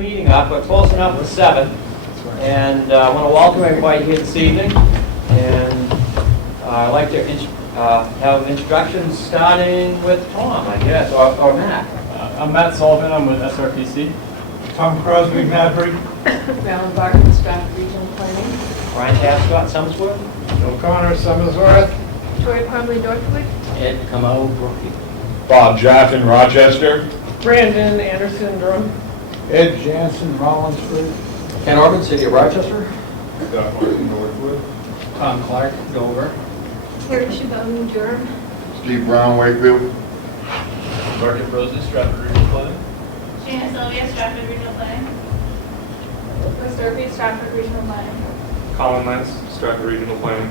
meeting up, but close enough for 7. And I want to welcome everybody here this evening. And I'd like to have introductions starting with Tom, I guess, or Matt. I'm Matt Sullivan. I'm with Srpc. Tom Crosby, Maverick. Alan Barton, Strafford Regional Planning. Brian Tapscott, Summersworth. Bill Connor, Summersworth. Tori Parmley, Northwood. Ed Comeau, Brookie. Bob Jaffin, Rochester. Brandon Anderson, Durham. Ed Jansen, Rollinsford. Ken Orban, City of Rochester. Scott Martin, Northwood. Tom Clark, Dover. Terry Chabot, Durham. Steve Brown, Wakefield. Market Rosen, Strafford Regional Planning. Jana Sylvia, Strafford Regional Planning. Liz Durfee, Strafford Regional Planning. Colin Lentz, Strafford Regional Planning.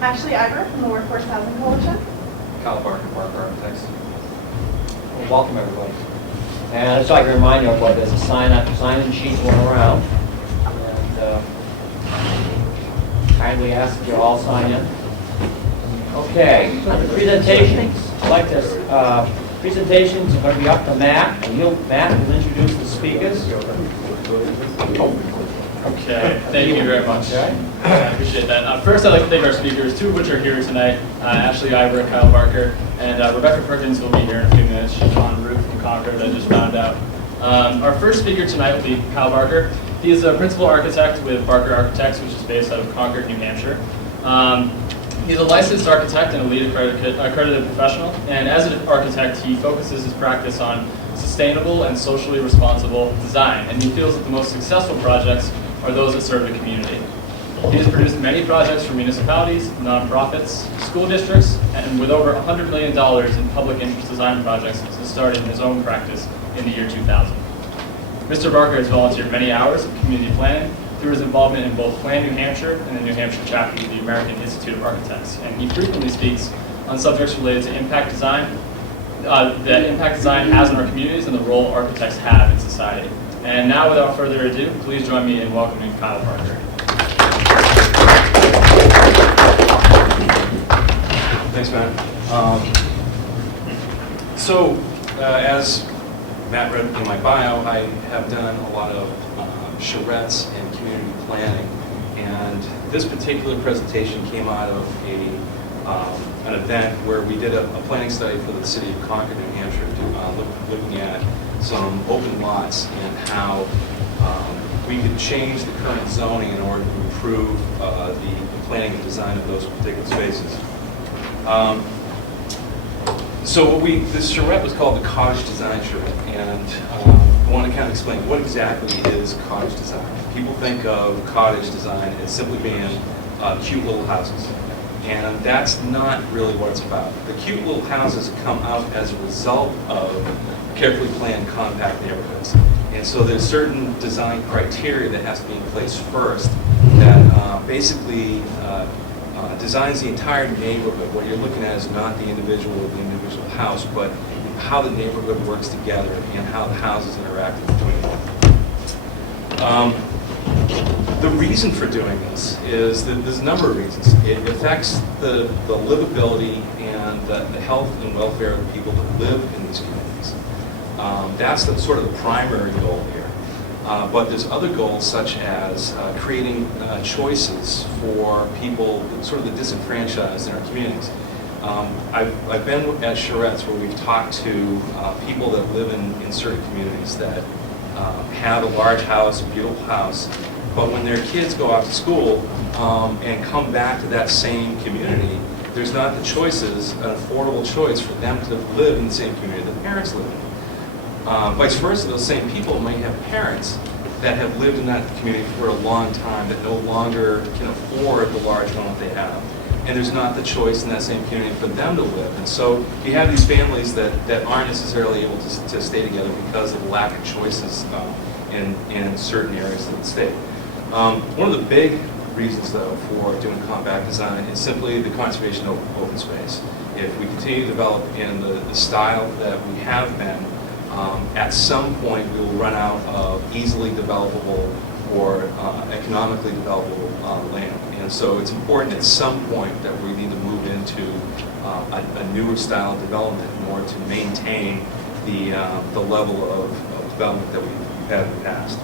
Ashlee Iber from the Workforce Housing Coalition. Kyle Barker, Park Architects. Well, welcome everybody. And I'd just like to remind you everybody, there's a sign-in sheet going around. And kindly ask that you all sign in. Okay, the presentations. I'd like to, presentations are going to be up to Matt, and Matt will introduce the speakers. Okay, thank you very much. Okay. I appreciate that. First, I'd like to thank our speakers, 2 of which are here tonight, Ashlee Iber, Kyle Barker, and Rebecca Perkins will be here in a few minutes. She's en route from Concord, I just found out. Our first speaker tonight will be Kyle Barker. He is a principal architect with Barker Architects, which is based out of Concord, New Hampshire. He's a licensed architect and a LEED accredited professional, and as an architect, he focuses his practice on sustainable and socially responsible design, and he feels that the most successful projects are those that serve the community. He has produced many projects for municipalities, nonprofits, school districts, and with over $100 million in public interest design projects since starting his own practice in the year 2000. Mr. Barker has volunteered many hours of community planning through his involvement in both Plan New Hampshire and the New Hampshire chapter of the American Institute of Architects, and he frequently speaks on subjects related to impact design, that impact design has on our communities and the role architects have in society. And now, without further ado, please join me in welcoming Kyle Barker. Thanks, Matt. As Matt read in my bio, I have done a lot of charrettes and community planning, and this particular presentation came out of an event where we did a planning study for the city of Concord, New Hampshire, looking at some open lots and how we could change the current zoning in order to improve the planning and design of those particular spaces. This charrette was called the Cottage Design Charrette, and I want to kind of explain what exactly is cottage design. People think of cottage design as simply being cute little houses, and that's not really what it's about. The cute little houses come out as a result of carefully planned compact neighborhoods. And so there's certain design criteria that has to be in place first that basically designs the entire neighborhood. What you're looking at is not the individual house, but how the neighborhood works together and how the houses interact between them. The reason for doing this is that there's a number of reasons. It affects the livability and the health and welfare of the people that live in these communities. That's sort of the primary goal here. But there's other goals such as creating choices for people, sort of the disenfranchised in our communities. I've been at charrettes where we've talked to people that live in certain communities that have a large house, a beautiful house, but when their kids go off to school and come back to that same community, there's not the choices, an affordable choice for them to live in the same community that parents live in. Vice versa, those same people might have parents that have lived in that community for a long time that no longer can afford the large home that they have. And there's not the choice in that same community for them to live. And so you have these families that aren't necessarily able to stay together because of the lack of choices in certain areas of the state. One of the big reasons, though, for doing compact design is simply the conservation of open space. If we continue to develop in the style that we have been, at some point we will run out of easily developable or economically developable land. And so it's important at some point that we need to move into a newer style of development in order to maintain the level of development that we've had in the past.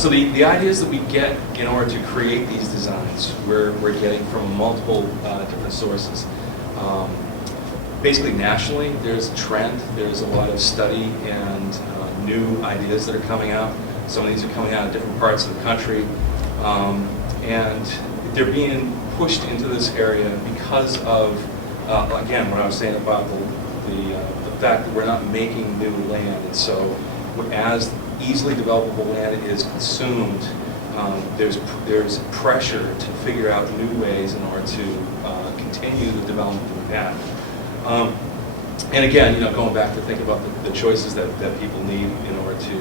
So the ideas that we get in order to create these designs, we're getting from multiple different sources. Basically nationally, there's a trend, there's a lot of study and new ideas that are coming out. Some of these are coming out of different parts of the country, and they're being pushed into this area because of, again, what I was saying about the fact that we're not making new land, and so as easily developable land is consumed, there's pressure to figure out new ways in order to continue the development that we have. And again, going back to think about the choices that people need in order to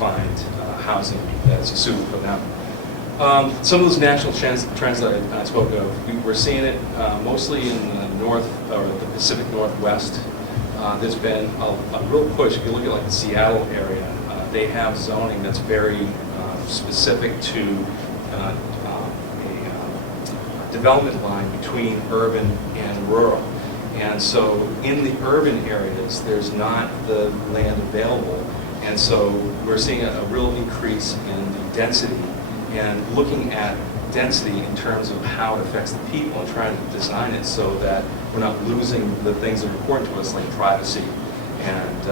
find housing that's suitable for them. Some of those national trends that I spoke of, we're seeing it mostly in the north or the Pacific Northwest. There's been a real push. If you look at like the Seattle area, they have zoning that's very specific to a development line between urban and rural. And so in the urban areas, there's not the land available. And so we're seeing a real increase in the density and looking at density in terms of how it affects the people and trying to design it so that we're not losing the things that are important to us like privacy and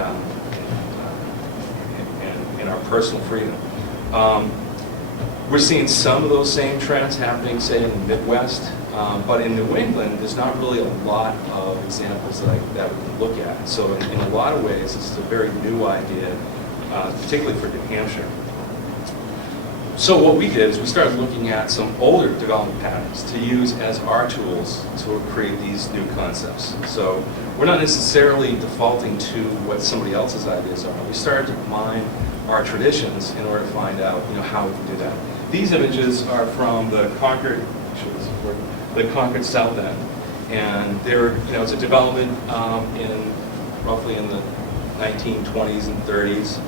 our personal freedom. We're seeing some of those same trends happening, say, in the Midwest, but in New England, there's not really a lot of examples that we can look at. So in a lot of ways, this is a very new idea, particularly for New Hampshire. So what we did is we started looking at some older development patterns to use as our tools to create these new concepts. So we're not necessarily defaulting to what somebody else's ideas are. We started to mine our traditions in order to find out, how we can do that. These images are from the Concord South End, and they're, it's a development roughly in the 1920s and 30s.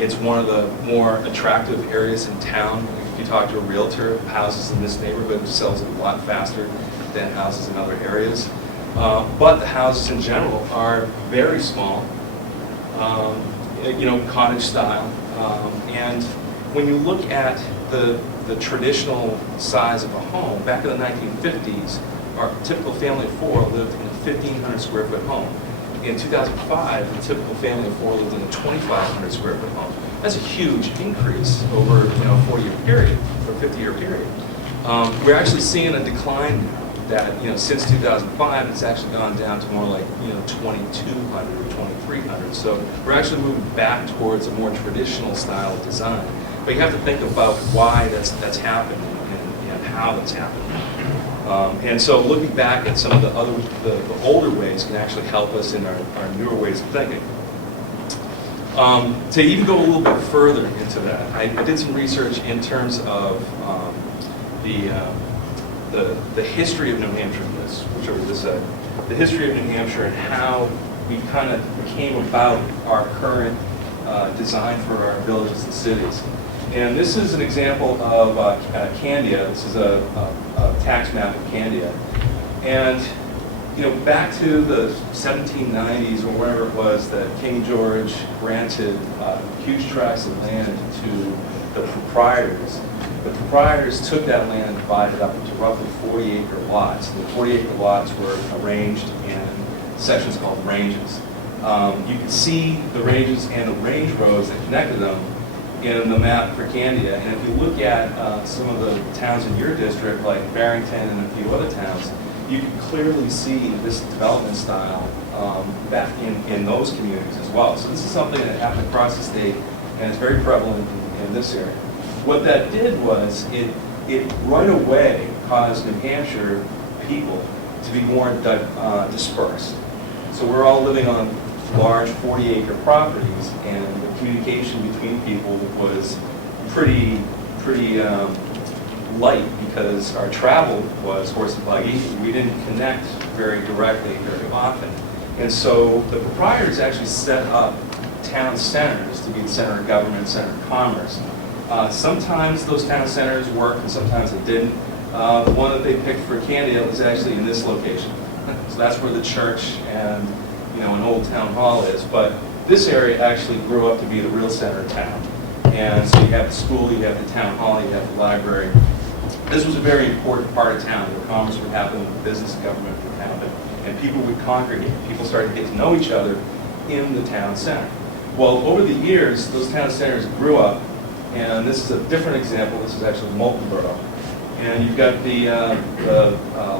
It's one of the more attractive areas in town. If you talk to a realtor, houses in this neighborhood sells a lot faster than houses in other areas. But the houses in general are very small, cottage style. And when you look at the traditional size of a home, back in the 1950s, our typical family of four lived in a 1,500 square foot home. In 2005, the typical family of four lived in a 2,500 square foot home. That's a huge increase over a 40-year period or 50-year period. We're actually seeing a decline now that since 2005, it's actually gone down to more like 2,200 or 2,300. So we're actually moving back towards a more traditional style of design. But you have to think about why that's happening and how that's happening. And so looking back at some of the older ways can actually help us in our newer ways of thinking. To even go a little bit further into that, I did some research in terms of the history of New Hampshire, whichever this said, the history of New Hampshire and how we kind of came about our current design for our villages and cities. And this is an example of Candia. This is a tax map of Candia. And back to the 1790s or wherever it was that King George granted huge tracts of land to the proprietors. The proprietors took that land and divided it up into roughly 40-acre lots. The 40-acre lots were arranged in sections called ranges. You can see the ranges and the range roads that connected them in the map for Candia. And if you look at some of the towns in your district, like Barrington and a few other towns, you can clearly see this development style back in those communities as well. So this is something that happened across the state, and it's very prevalent in this area. What that did was it right away caused New Hampshire people to be more dispersed. So we're all living on large 40-acre properties, and the communication between people was pretty light because our travel was horse and buggy. We didn't connect very directly very often. And so the proprietors actually set up town centers to be the center of government, center of commerce. Sometimes those town centers worked and sometimes they didn't. The one that they picked for Candia was actually in this location. So that's where the church and an old town hall is. But this area actually grew up to be the real center of town. And so you have the school, you have the town hall, you have the library. This was a very important part of town where commerce would happen, business and government would happen, and people would congregate. People started to get to know each other in the town center. Well, over the years, those town centers grew up, and this is a different example. This is actually Moultonborough. And you've got the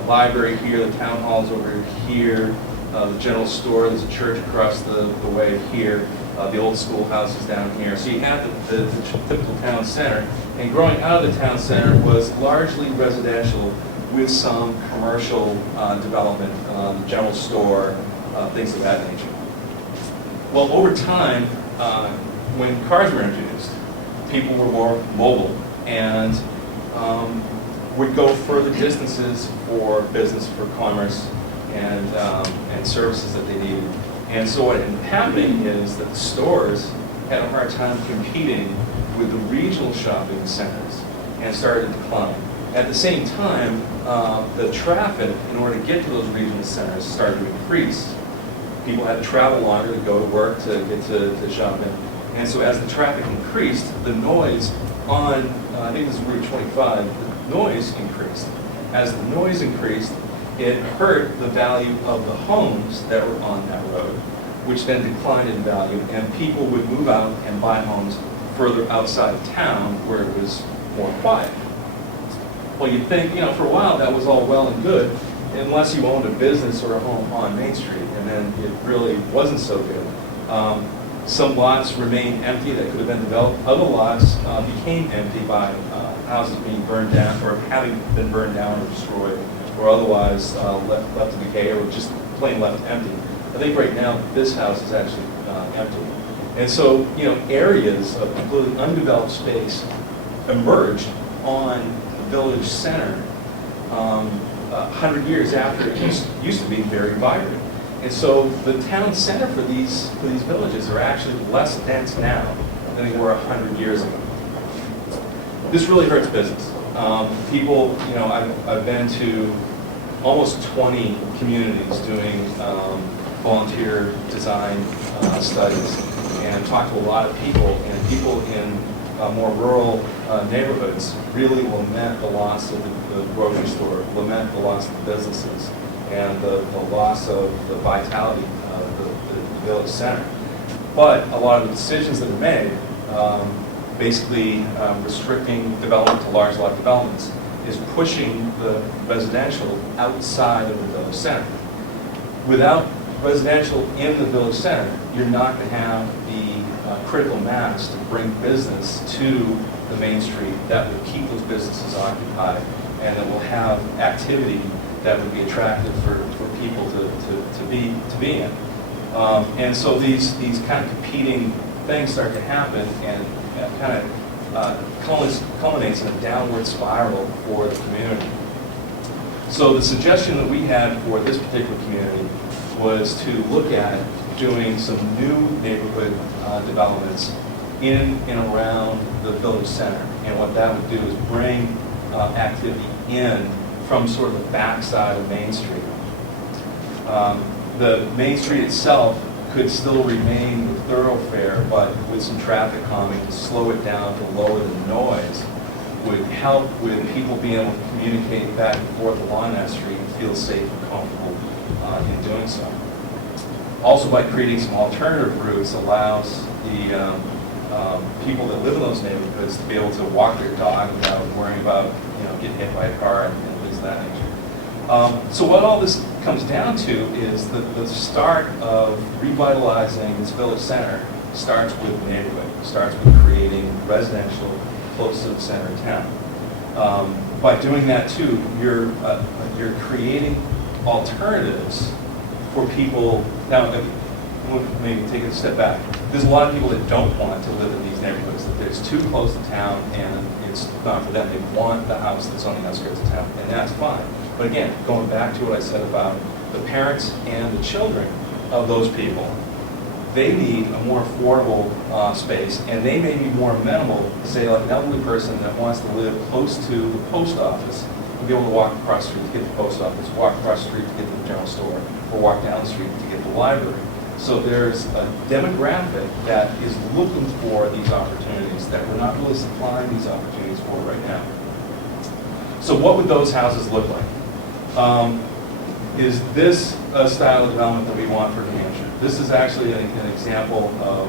library here, the town hall's over here, the general store, there's a church across the way here, the old schoolhouse is down here. So you have the typical town center, and growing out of the town center was largely residential with some commercial development, the general store, things of that nature. Well, over time, when cars were introduced, people were more mobile and would go further distances for business, for commerce, and services that they needed. And so what ended up happening is that the stores had a hard time competing with the regional shopping centers and started to decline. At the same time, the traffic, in order to get to those regional centers, started to increase. People had to travel longer to go to work, to get to shopping. And so as the traffic increased, the noise on, I think this is Route 25, the noise increased. As the noise increased, it hurt the value of the homes that were on that road, which then declined in value, and people would move out and buy homes further outside of town where it was more quiet. Well, you'd think, for a while that was all well and good, unless you owned a business or a home on Main Street, and then it really wasn't so good. Some lots remained empty that could have been developed. Other lots became empty by houses being burned down or having been burned down or destroyed, or otherwise left to decay, or just plain left empty. I think right now this house is actually empty. And so, areas of completely undeveloped space emerged on the village center 100 years after it used to be very vibrant. And so the town center for these villages are actually less dense now than they were 100 years ago. This really hurts business. People, I've been to almost 20 communities doing volunteer design studies and talked to a lot of people, and people in more rural neighborhoods really lament the loss of the grocery store, lament the loss of the businesses, and the loss of the vitality of the village center. But a lot of the decisions that are made, basically restricting development to large lot developments, is pushing the residential outside of the village center. Without residential in the village center, you're not going to have the critical mass to bring business to the main street that will keep those businesses occupied, and that will have activity that would be attractive for people to be in. And so these kind of competing things start to happen, and kind of culminates in a downward spiral for the community. So the suggestion that we had for this particular community was to look at doing some new neighborhood developments in and around the village center. And what that would do is bring activity in from sort of the backside of Main Street. The Main Street itself could still remain the thoroughfare, but with some traffic calming to slow it down, to lower the noise, would help with people being able to communicate back and forth along that street and feel safe and comfortable in doing so. Also, by creating some alternative routes, allows the people that live in those neighborhoods to be able to walk their dog without worrying about getting hit by a car and things of that nature. So what all this comes down to is the start of revitalizing this village center starts with the neighborhood, starts with creating residential close to the center of town. By doing that too, you're creating alternatives for people. Now, maybe take it a step back. There's a lot of people that don't want to live in these neighborhoods, that it's too close to town and it's not for them. They want the house that's on the outskirts of town, and that's fine. But again, going back to what I said about the parents and the children of those people, they need a more affordable space, and they may be more amenable, say like an elderly person that wants to live close to the post office and be able to walk across the street to get to the post office, walk across the street to get to the general store, or walk down the street to get to the library. So there's a demographic that is looking for these opportunities that we're not really supplying these opportunities for right now. So what would those houses look like? Is this a style of development that we want for New Hampshire? This is actually an example of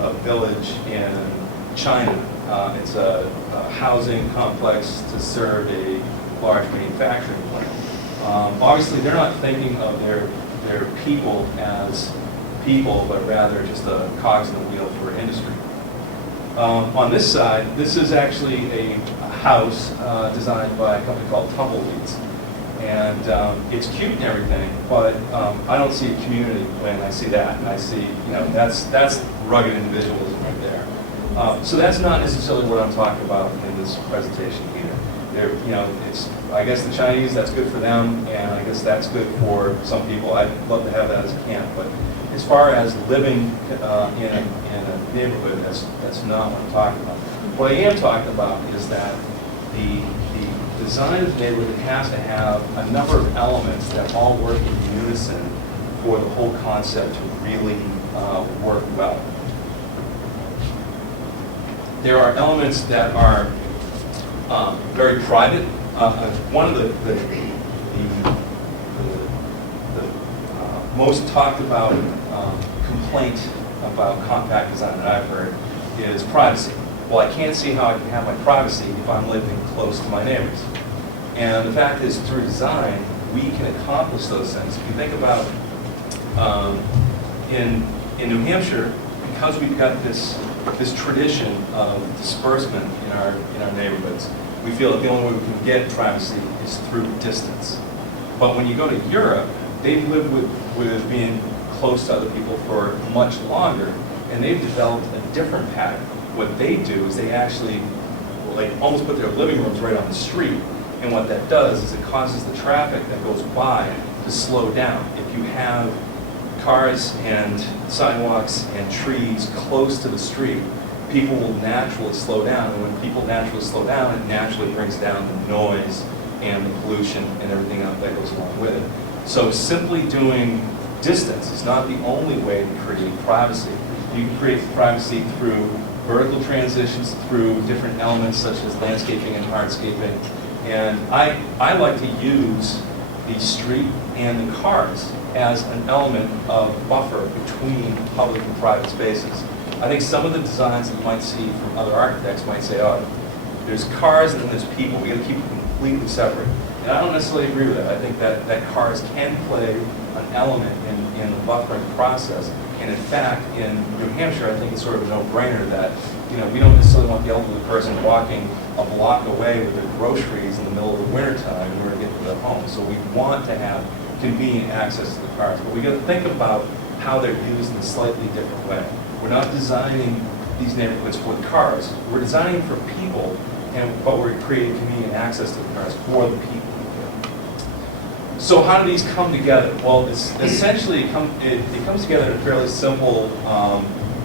a village in China. It's a housing complex to serve a large manufacturing plant. Obviously, they're not thinking of their people as people, but rather just a cogs in the wheel for industry. On this side, this is actually a house designed by a company called Tumbleweeds. And it's cute and everything, but I don't see a community when I see that. And I see, that's rugged individualism right there. So that's not necessarily what I'm talking about in this presentation here. I guess the Chinese, that's good for them, and I guess that's good for some people. I'd love to have that as a camp, but as far as living in a neighborhood, that's not what I'm talking about. What I am talking about is that the design of the neighborhood has to have a number of elements that all work in unison for the whole concept to really work well. There are elements that are very private. One of the most talked about complaint about compact design that I've heard is privacy. Well, I can't see how I can have my privacy if I'm living close to my neighbors. And the fact is, through design, we can accomplish those things. If you think about in New Hampshire, because we've got this tradition of disbursement in our neighborhoods, we feel that the only way we can get privacy is through distance. But when you go to Europe, they've lived with being close to other people for much longer, and they've developed a different pattern. What they do is they actually almost put their living rooms right on the street, and what that does is it causes the traffic that goes by to slow down. If you have cars and sidewalks and trees close to the street, people will naturally slow down, and when people naturally slow down, it naturally brings down the noise and the pollution and everything else that goes along with it. So simply doing distance is not the only way to create privacy. You can create privacy through vertical transitions, through different elements such as landscaping and hardscaping. And I like to use the street and the cars as an element of buffer between public and private spaces. I think some of the designs that you might see from other architects might say, oh, there's cars and then there's people. We got to keep it completely separate. And I don't necessarily agree with that. I think that cars can play an element in the buffering process. And in fact, in New Hampshire, I think it's sort of a no-brainer that we don't necessarily want the elderly person walking a block away with their groceries in the middle of the wintertime in order to get to their home. So we want to have convenient access to the cars. But we got to think about how they're used in a slightly different way. We're not designing these neighborhoods for the cars. We're designing for people, but we're creating convenient access to the cars for the people. So how do these come together? Well, it's essentially it comes together in a fairly simple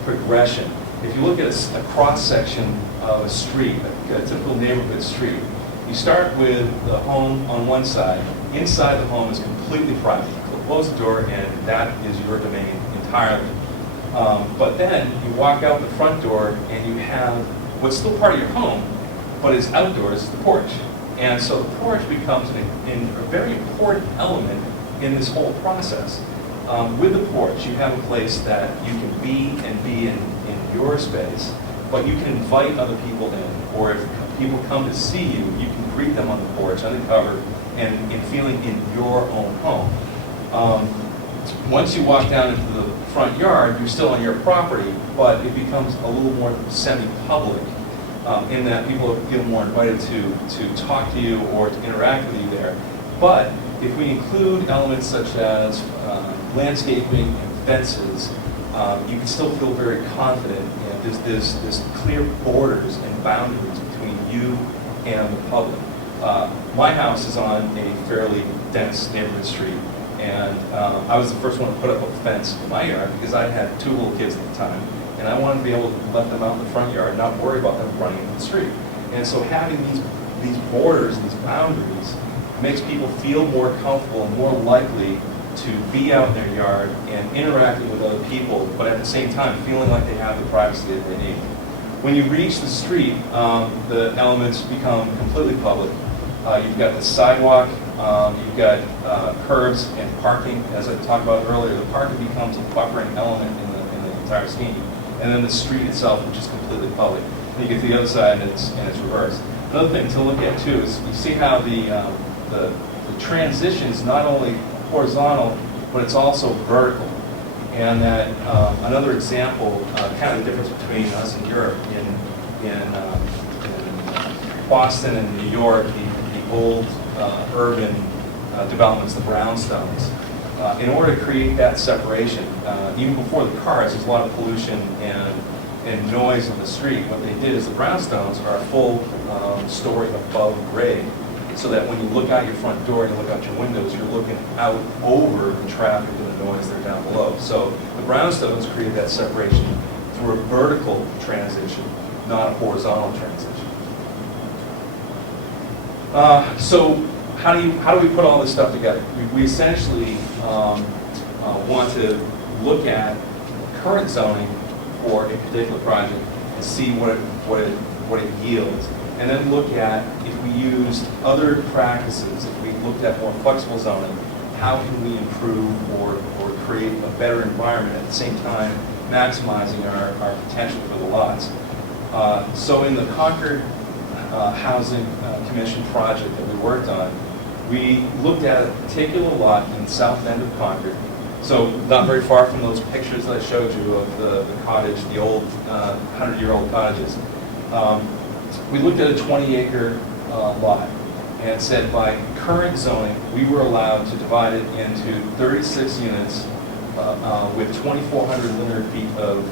progression. If you look at a cross-section of a street, a typical neighborhood street, you start with the home on one side. Inside the home is completely private. You close the door and that is your domain entirely. But then you walk out the front door and you have what's still part of your home, but is outdoors, the porch. And so the porch becomes a very important element in this whole process. With the porch, you have a place that you can be in your space, but you can invite other people in, or if people come to see you, you can greet them on the porch, uncovered, and feeling in your own home. Once you walk down into the front yard, you're still on your property, but it becomes a little more semi-public in that people feel more invited to talk to you or to interact with you there. But if we include elements such as landscaping and fences, you can still feel very confident. There's clear borders and boundaries between you and the public. My house is on a fairly dense neighborhood street, and I was the first one to put up a fence in my yard because I had 2 little kids at the time, and I wanted to be able to let them out in the front yard and not worry about them running into the street. And so having these borders, these boundaries, makes people feel more comfortable and more likely to be out in their yard and interacting with other people, but at the same time feeling like they have the privacy that they need. When you reach the street, the elements become completely public. You've got the sidewalk, you've got curbs and parking. As I talked about earlier, the parking becomes a buffering element in the entire scheme. And then the street itself, which is completely public. And you get to the other side and it's reversed. Another thing to look at too is you see how the transition is not only horizontal, but it's also vertical. And that another example, kind of the difference between us and Europe, in Boston and New York, the old urban developments, the brownstones. In order to create that separation, even before the cars, there's a lot of pollution and noise on the street. What they did is the brownstones are a full story above grade, so that when you look out your front door and you look out your windows, you're looking out over the traffic and the noise that are down below. So the brownstones create that separation through a vertical transition, not a horizontal transition. So how do we put all this stuff together? We essentially want to look at current zoning for a particular project and see what it yields, and then look at if we used other practices, if we looked at more flexible zoning, how can we improve or create a better environment at the same time maximizing our potential for the lots. So in the Concord Housing Commission project that we worked on, we looked at a particular lot in the south end of Concord, so not very far from those pictures that I showed you of the cottage, the old 100-year-old cottages. We looked at a 20-acre lot and said by current zoning, we were allowed to divide it into 36 units with 2,400 linear feet of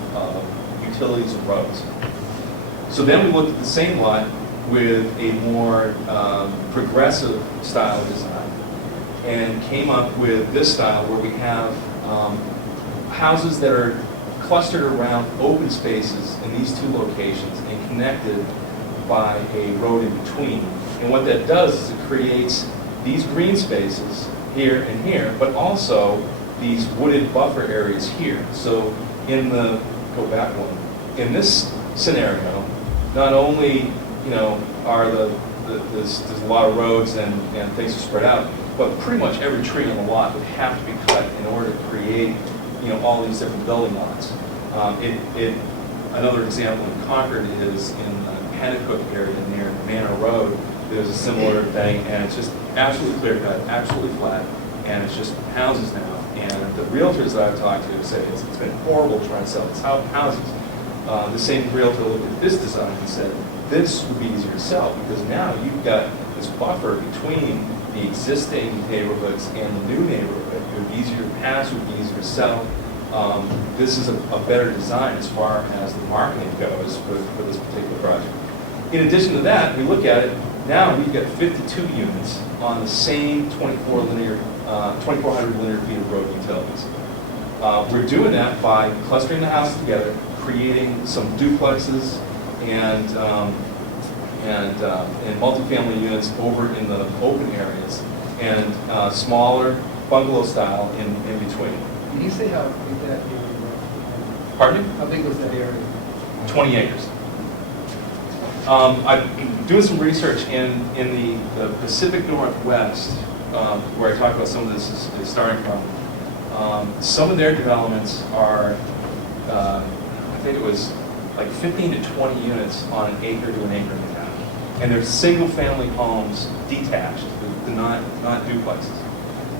utilities and roads. So then we looked at the same lot with a more progressive style design and came up with this style where we have houses that are clustered around open spaces in these two locations and connected by a road in between. And what that does is it creates these green spaces here and here, but also these wooded buffer areas here. So in the, go back one, in this scenario, not only are there's a lot of roads and things are spread out, but pretty much every tree on the lot would have to be cut in order to create all these different building lots. Another example in Concord is in the Pennacook area near Manor Road. There's a similar thing, and it's just absolutely clear cut, absolutely flat, and it's just houses now. And the realtors that I've talked to say it's been horrible trying to sell these houses. The same realtor looked at this design and said, this would be easier to sell because now you've got this buffer between the existing neighborhoods and the new neighborhood. It would be easier to pass, it would be easier to sell. This is a better design as far as the marketing goes for this particular project. In addition to that, we look at it, now we've got 52 units on the same 2,400 linear feet of road utilities. We're doing that by clustering the houses together, creating some duplexes and multifamily units over in the open areas, and smaller bungalow style in between. Can you say how big that area was? Pardon me? How big was that area? 20 acres. I've doing some research in the Pacific Northwest, where I talk about some of this is starting from. Some of their developments are, I think it was like 15 to 20 units on an acre to an acre and a half. And they're single-family homes detached, they're not duplexes.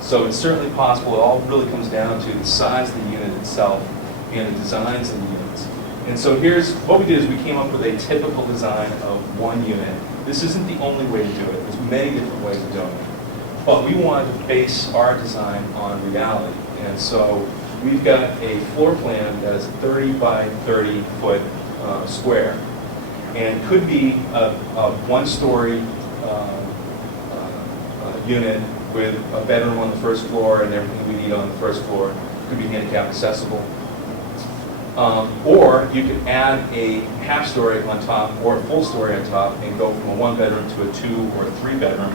So it's certainly possible. It all really comes down to the size of the unit itself and the designs of the units. And so here's what we did: is we came up with a typical design of one unit. This isn't the only way to do it. There's many different ways of doing it. But we wanted to base our design on reality. And so we've got a floor plan that is a 30 by 30 foot square, and could be a one-story unit with a bedroom on the first floor and everything we need on the first floor. Could be handicap accessible. Or you could add a half story on top or a full story on top and go from a one bedroom to a two or a three bedroom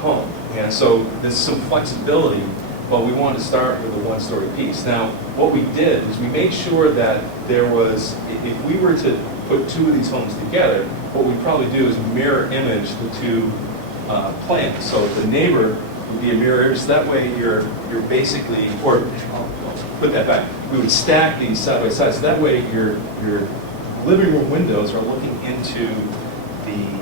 home. And so there's some flexibility, but we wanted to start with a one-story piece. Now, what we did is we made sure that there was, if we were to put two of these homes together, what we'd probably do is mirror image the two plans. So the neighbor would be a mirror image, so that way you're basically, or I'll put that back, we would stack these side by side, so that way your living room windows are looking into the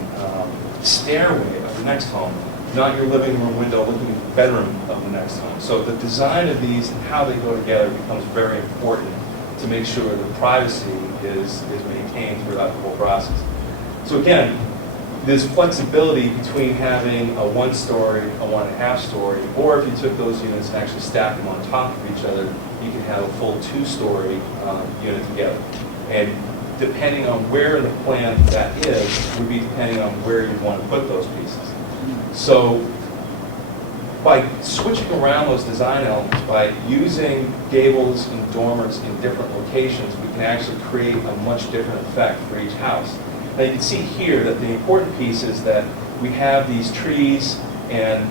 stairway of the next home, not your living room window looking at the bedroom of the next home. So the design of these and how they go together becomes very important to make sure the privacy is maintained throughout the whole process. So again, there's flexibility between having a one-story, a one-and-a-half-story, or if you took those units and actually stacked them on top of each other, you can have a full two-story unit together. And depending on where in the plan that is, would be depending on where you want to put those pieces. So by switching around those design elements, by using gables and dormers in different locations, we can actually create a much different effect for each house. Now you can see here that the important piece is that we have these trees and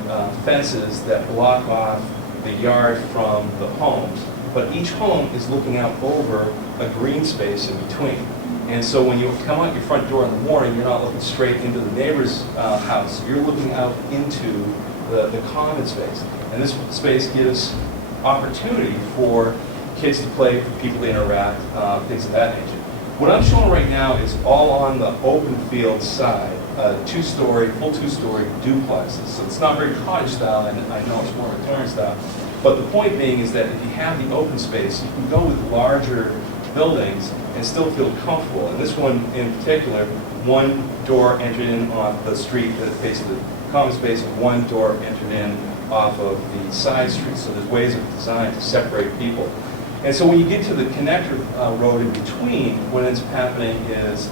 fences that block off the yard from the homes, but each home is looking out over a green space in between. And so when you come out your front door in the morning, you're not looking straight into the neighbor's house, you're looking out into the common space. And this space gives opportunity for kids to play, for people to interact, things of that nature. What I'm showing right now is all on the open field side, two-story, full two-story duplexes. So it's not very cottage style, and I know it's more Victorian style. But the point being is that if you have the open space, you can go with larger buildings and still feel comfortable. And this one in particular, one door entered in off the street that faces the common space, and one door entered in off of the side street. So there's ways of design to separate people. And so when you get to the connector road in between, what ends up happening is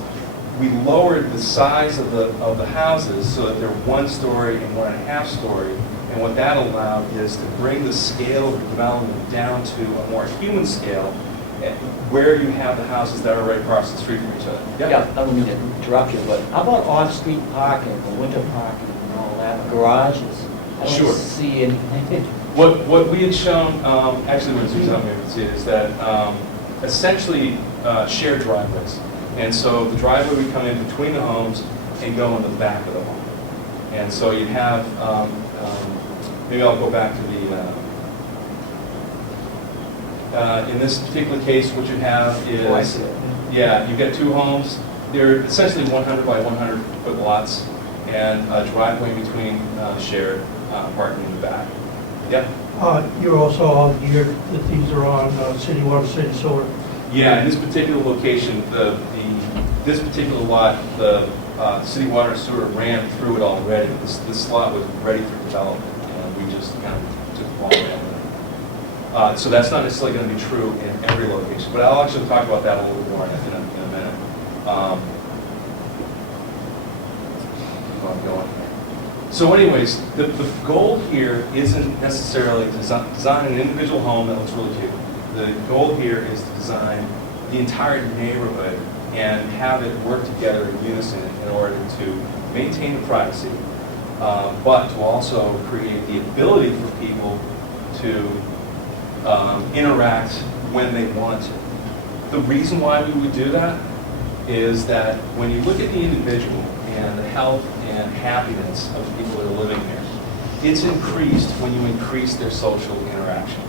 we lowered the size of the houses so that they're one-story and one-and-a-half-story. And what that allowed is to bring the scale of the development down to a more human scale, where you have the houses that are right across the street from each other. Yeah, I don't mean to interrupt you, but how about off-street parking, or winter parking and all that, garages? I don't Sure. see anything. What we had shown, actually when Sue's out here to see it, is that essentially shared driveways. And so the driveway would come in between the homes and go in the back of the home. And so you'd have, maybe I'll go back to the, in this particular case, what you have is, Oh, I see it. yeah, you've got two homes. They're essentially 100 by 100 foot lots, and a driveway in between shared parking in the back. Yep. You're also all geared that these are on city water, city sewer. Yeah, in this particular location, this particular lot, the city water and sewer ran through it already. This lot was ready for development, and we just kind of took the ball and ran with it. So that's not necessarily going to be true in every location, but I'll actually talk about that a little bit more in a minute. Keep on going. So anyways, the goal here isn't necessarily to design an individual home that looks really cute. The goal here is to design the entire neighborhood and have it work together in unison in order to maintain the privacy, but to also create the ability for people to interact when they want to. The reason why we would do that is that when you look at the individual and the health and happiness of the people that are living here, it's increased when you increase their social interaction.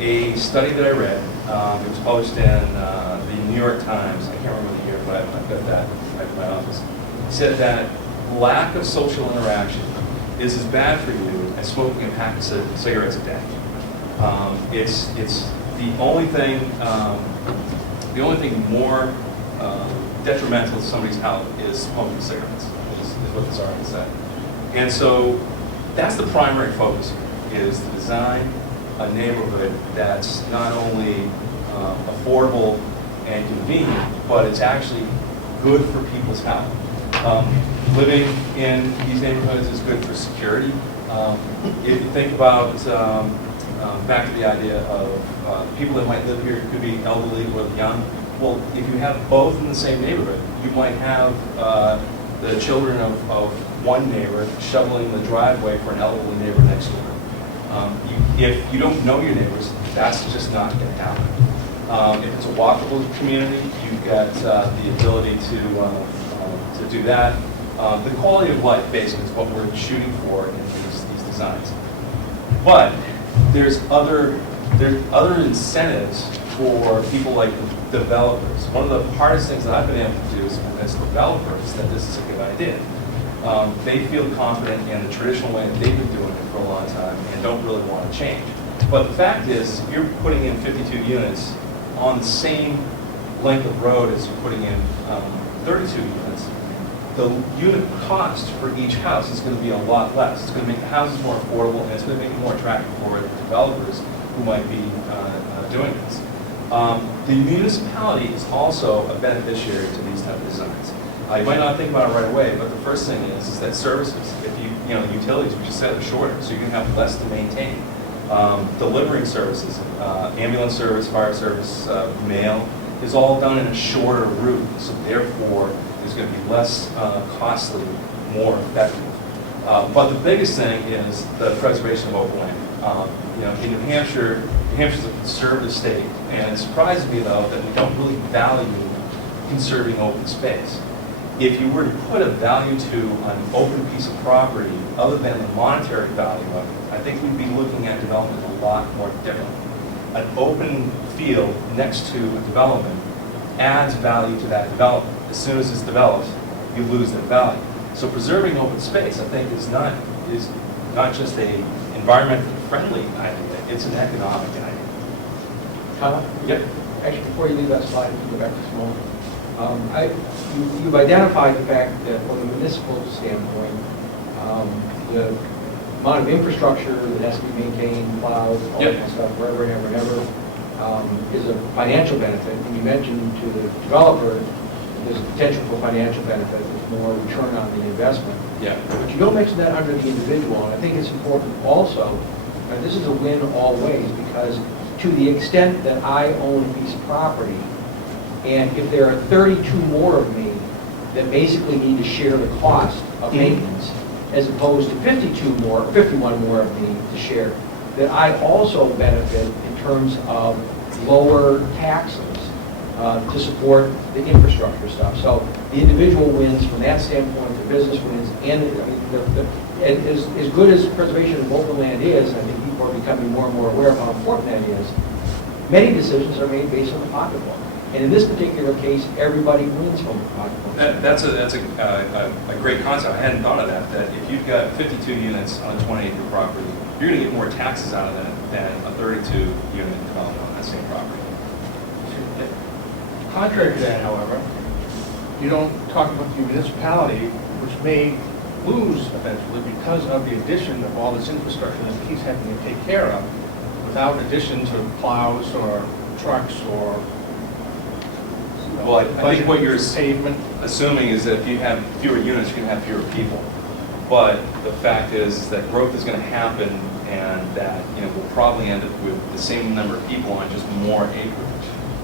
A study that I read, it was published in the New York Times, I can't remember the year, but I've got that at my office, said that lack of social interaction is as bad for you as smoking a pack of cigarettes a day. It's the only thing more detrimental to somebody's health is smoking cigarettes, is what this article said. And so that's the primary focus here, is to design a neighborhood that's not only affordable and convenient, but it's actually good for people's health. Living in these neighborhoods is good for security. If you think about, back to the idea of people that might live here, could be elderly or young. Well, if you have both in the same neighborhood, you might have the children of one neighbor shoveling the driveway for an elderly neighbor next door. If you don't know your neighbors, that's just not going to happen. If it's a walkable community, you've got the ability to do that. The quality of life, basically, is what we're shooting for in these designs. But there's other incentives for people like the developers. One of the hardest things that I've been able to do is convince developers that this is a good idea. They feel confident in the traditional way that they've been doing it for a long time and don't really want to change. But the fact is, if you're putting in 52 units on the same length of road as you're putting in 32 units, the unit cost for each house is going to be a lot less. It's going to make the houses more affordable, and it's going to make it more attractive for developers who might be doing this. The municipality is also a beneficiary to these type of designs. You might not think about it right away, but the first thing is that services, if utilities, we just said, are shorter, so you're going to have less to maintain. Delivering services, ambulance service, fire service, mail, is all done in a shorter route, so therefore it's going to be less costly, more effective. But the biggest thing is the preservation of open land. In New Hampshire, New Hampshire's a conservative state, and it surprises me though that we don't really value conserving open space. If you were to put a value to an open piece of property other than the monetary value of it, I think we'd be looking at development a lot more differently. An open field next to a development adds value to that development. As soon as it's developed, you lose that value. So preserving open space, I think, is not just a environmentally friendly idea, it's an economic idea. Yep. Actually, before you leave that slide, go back to small. You've identified the fact that from a municipal standpoint, the amount of infrastructure that has to be maintained, plowed, all that kind of stuff, forever and ever, is a financial benefit. And you mentioned to the developer, there's a potential for financial benefit, there's more return on the investment. Yeah. But you don't mention that under the individual, and I think it's important also, and this is a win all ways, because to the extent that I own a piece of property, and if there are 32 more of me that basically need to share the cost of maintenance, as opposed to 51 more of me to share, that I also benefit in terms of lower taxes to support the infrastructure stuff. So the individual wins from that standpoint, the business wins, and as good as preservation of open land is, I think people are becoming more and more aware of how important that is, many decisions are made based on the pocketbook. And in this particular case, everybody wins from the pocketbook. That's a great concept. I hadn't thought of that, that if you've got 52 units on a 20-acre property, you're going to get more taxes out of that than a 32-unit development on that same property. Contrary to that, however, you don't talk about the municipality, which may lose eventually because of the addition of all this infrastructure that it keeps having to take care of, without additions of plows or trucks or Well, I think what you're pavement. assuming is that if you have fewer units, you can have fewer people. But the fact is that growth is going to happen, and that we'll probably end up with the same number of people on just more acreage.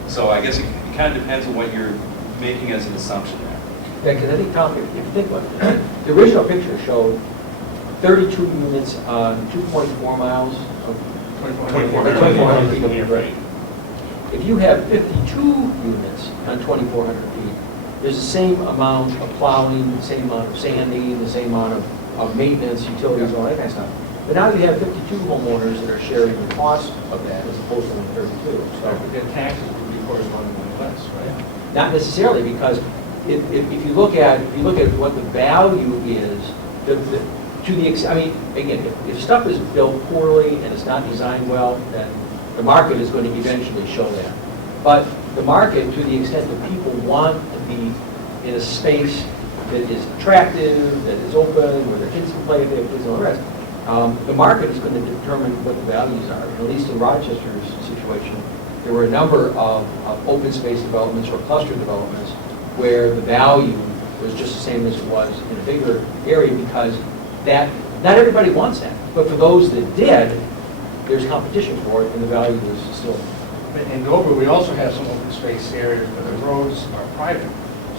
So I guess it kind of depends on what you're making as an assumption there. Yeah, because I think, Tom, if you think about it, the original picture showed 32 units on 2.4 miles of 2,400 feet of neighborhood. If you have 52 units on 2,400 feet, there's the same amount of plowing, the same amount of sanding, the same amount of maintenance, utilities, all that kind of stuff. But now you have 52 homeowners that are sharing the cost of that as opposed to 32. So The taxes would be correspondingly less, right? not necessarily, because if you look at what the value is, I mean, again, if stuff is built poorly and it's not designed well, then the market is going to eventually show that. But the market, to the extent that people want to be in a space that is attractive, that is open, where their kids can play if they have kids and all the rest, the market is going to determine what the values are. And at least in Rochester's situation, there were a number of open space developments or cluster developments where the value was just the same as it was in a bigger area, because that, not everybody wants that. But for those that did, there's competition for it, and the value is still. In Dover, we also have some open space areas, but the roads are private,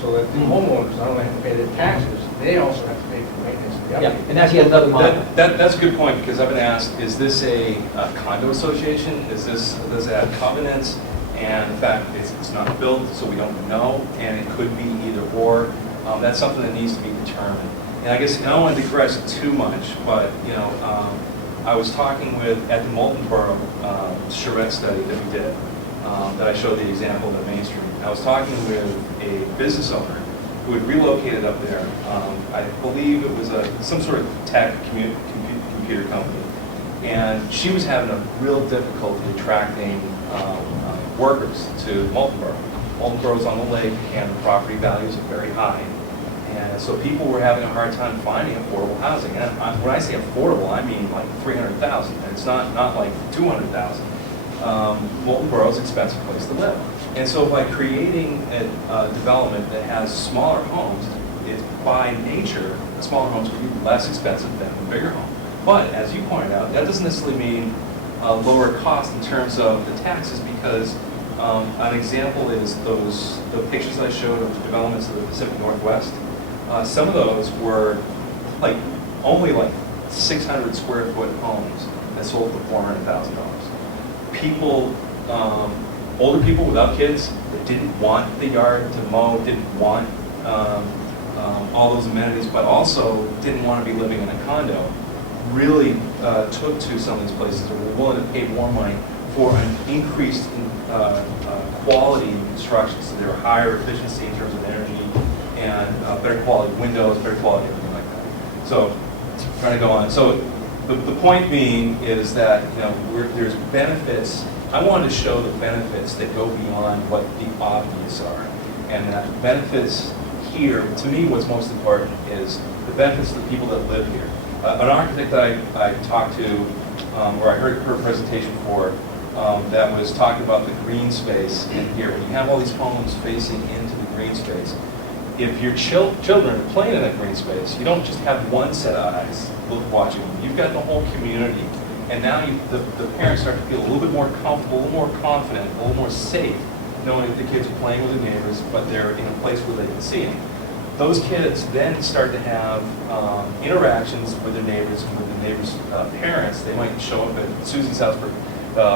so that the homeowners not only have to pay their taxes, they also have to pay for maintenance of the Yeah, upkeep. and that's yet another model. That's a good point, because I've been asked, is this a condo association? Does it have covenants? And in fact, it's not built, so we don't know, and it could be either or. That's something that needs to be determined. And I guess, I don't want to digress too much, but, I was talking at the Molten Borough charrette study that we did, that I showed the example of the Main Street. I was talking with a business owner who had relocated up there. I believe it was some sort of tech computer company. And she was having a real difficulty attracting workers to Molten Borough. Molten Borough's on the lake, and the property values are very high. And so people were having a hard time finding affordable housing. And when I say affordable, I mean like $300,000. And it's not like $200,000. Molten Borough is an expensive place to live. And so by creating a development that has smaller homes, it's by nature, the smaller homes will be less expensive than the bigger home. But as you pointed out, that doesn't necessarily mean lower cost in terms of the taxes, because an example is the pictures I showed of developments of the Pacific Northwest. Some of those were only 600 square foot homes that sold for $400,000. People, older people without kids that didn't want the yard to mow, didn't want all those amenities, but also didn't want to be living in a condo, really took to some of these places and were willing to pay more money for an increased quality in construction. So there were higher efficiency in terms of energy and better quality windows, better quality everything like that. So trying to go on. So the point being is that there's benefits. I wanted to show the benefits that go beyond what the obvious are, and that benefits here. To me, what's most important is the benefits to the people that live here. An architect that I talked to, or I heard her presentation for, that was talking about the green space in here. When you have all these homes facing into the green space, if your children are playing in that green space, you don't just have one set of eyes watching them. You've got the whole community. And now the parents start to feel a little bit more comfortable, a little more confident, a little more safe, knowing that the kids are playing with their neighbors, but they're in a place where they can see them. Those kids then start to have interactions with their neighbors and with the neighbors' parents. They might show up at Susie's house for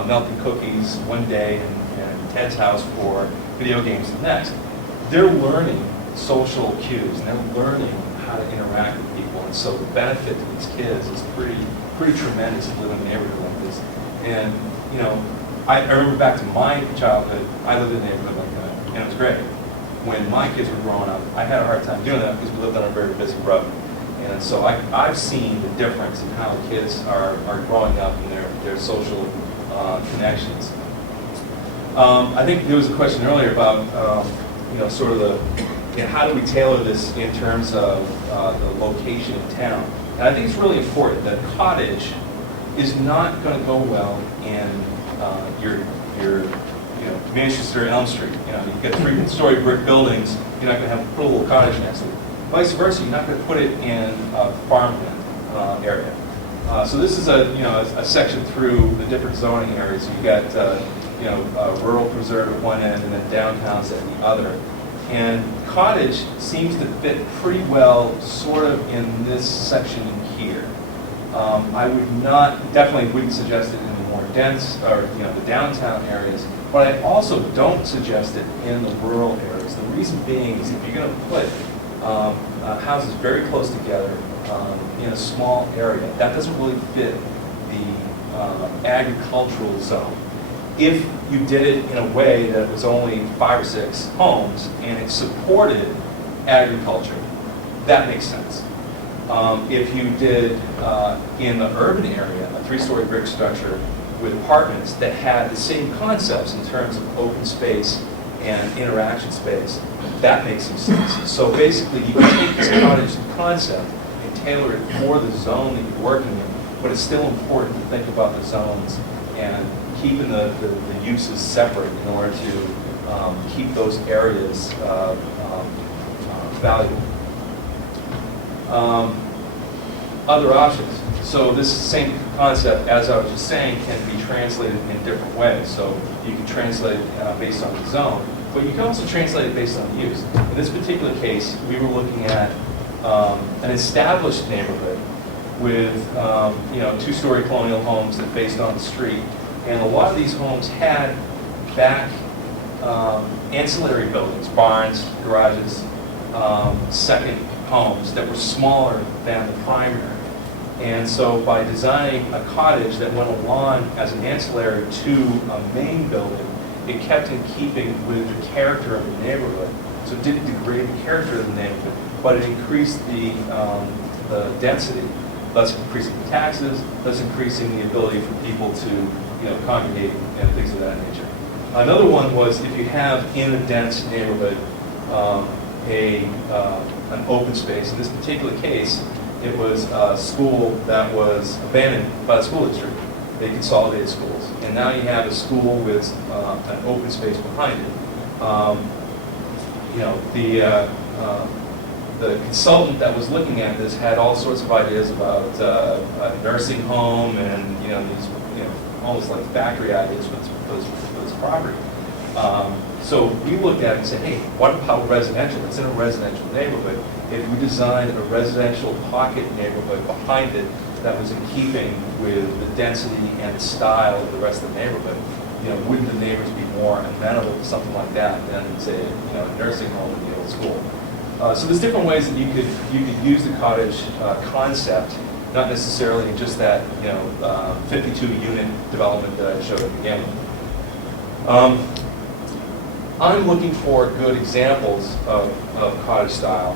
melting cookies one day and Ted's house for video games the next. They're learning social cues, and they're learning how to interact with people. And so the benefit to these kids is pretty tremendous to live in a neighborhood like this. And, I remember back to my childhood, I lived in a neighborhood like that, and it was great. When my kids were growing up, I had a hard time doing that because we lived on a very busy road. And so I've seen the difference in how kids are growing up in their social connections. I think there was a question earlier about, sort of how do we tailor this in terms of the location in town. And I think it's really important that Cottage is not going to go well in your Manchester Elm Street. You've got 3-story brick buildings. You're not going to put a little cottage next to it. Vice versa, you're not going to put it in a farmland area. So this is a section through the different zoning areas. You've got rural preserve at one end and then downtowns at the other. And Cottage seems to fit pretty well sort of in this section here. I definitely wouldn't suggest it in the more dense, or the downtown areas, but I also don't suggest it in the rural areas. The reason being is if you're going to put houses very close together in a small area, that doesn't really fit the agricultural zone. If you did it in a way that was only 5 or 6 homes and it supported agriculture, that makes sense. If you did in the urban area a 3-story brick structure with apartments that had the same concepts in terms of open space and interaction space, that makes some sense. So basically you can take this cottage concept and tailor it for the zone that you're working in, but it's still important to think about the zones and keeping the uses separate in order to keep those areas valuable. Other options. So this same concept, as I was just saying, can be translated in different ways. So you can translate it based on the zone, but you can also translate it based on the use. In this particular case, we were looking at an established neighborhood with, two-story colonial homes that faced on the street. And a lot of these homes had back ancillary buildings, barns, garages, second homes that were smaller than the primary. And so by designing a cottage that went along as an ancillary to a main building, it kept in keeping with the character of the neighborhood. So it didn't degrade the character of the neighborhood, but it increased the density, thus increasing the taxes, thus increasing the ability for people to congregate and things of that nature. Another one was if you have in a dense neighborhood an open space. In this particular case, it was a school that was abandoned by the school district. They consolidated schools. And now you have a school with an open space behind it. The consultant that was looking at this had all sorts of ideas about a nursing home and these almost like factory ideas for this property. So we looked at it and said, hey, what about residential? It's in a residential neighborhood. If we designed a residential pocket neighborhood behind it that was in keeping with the density and style of the rest of the neighborhood, wouldn't the neighbors be more amenable to something like that than, say, a nursing home in the old school? So there's different ways that you could use the cottage concept, not necessarily in just that 52-unit development that I showed at the beginning. I'm looking for good examples of cottage style.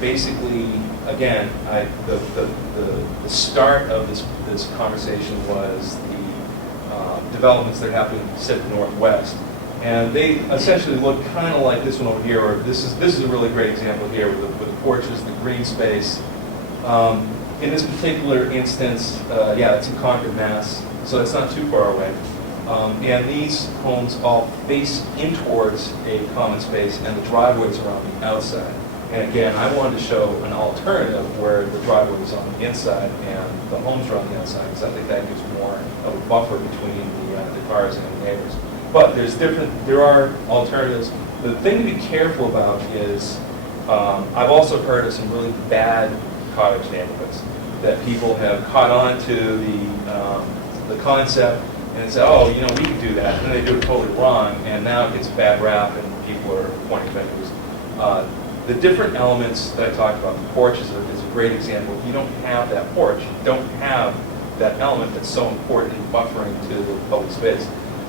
Basically, again, the start of this conversation was the developments that happen in the Pacific Northwest. And they essentially look kind of like this one over here, or this is a really great example here with the porches, the green space. In this particular instance, it's in Concord, Mass, so it's not too far away. And these homes all face in towards a common space, and the driveways are on the outside. And again, I wanted to show an alternative where the driveway is on the inside and the homes are on the outside, because I think that gives more of a buffer between the cars and the neighbors. But there are alternatives. The thing to be careful about is, I've also heard of some really bad cottage neighborhoods that people have caught on to the concept and say, oh, we can do that, and then they do it totally wrong, and now it gets a bad rap and people are pointing fingers. The different elements that I talked about, the porch is a great example. If you don't have that porch, you don't have that element that's so important in buffering to the public space.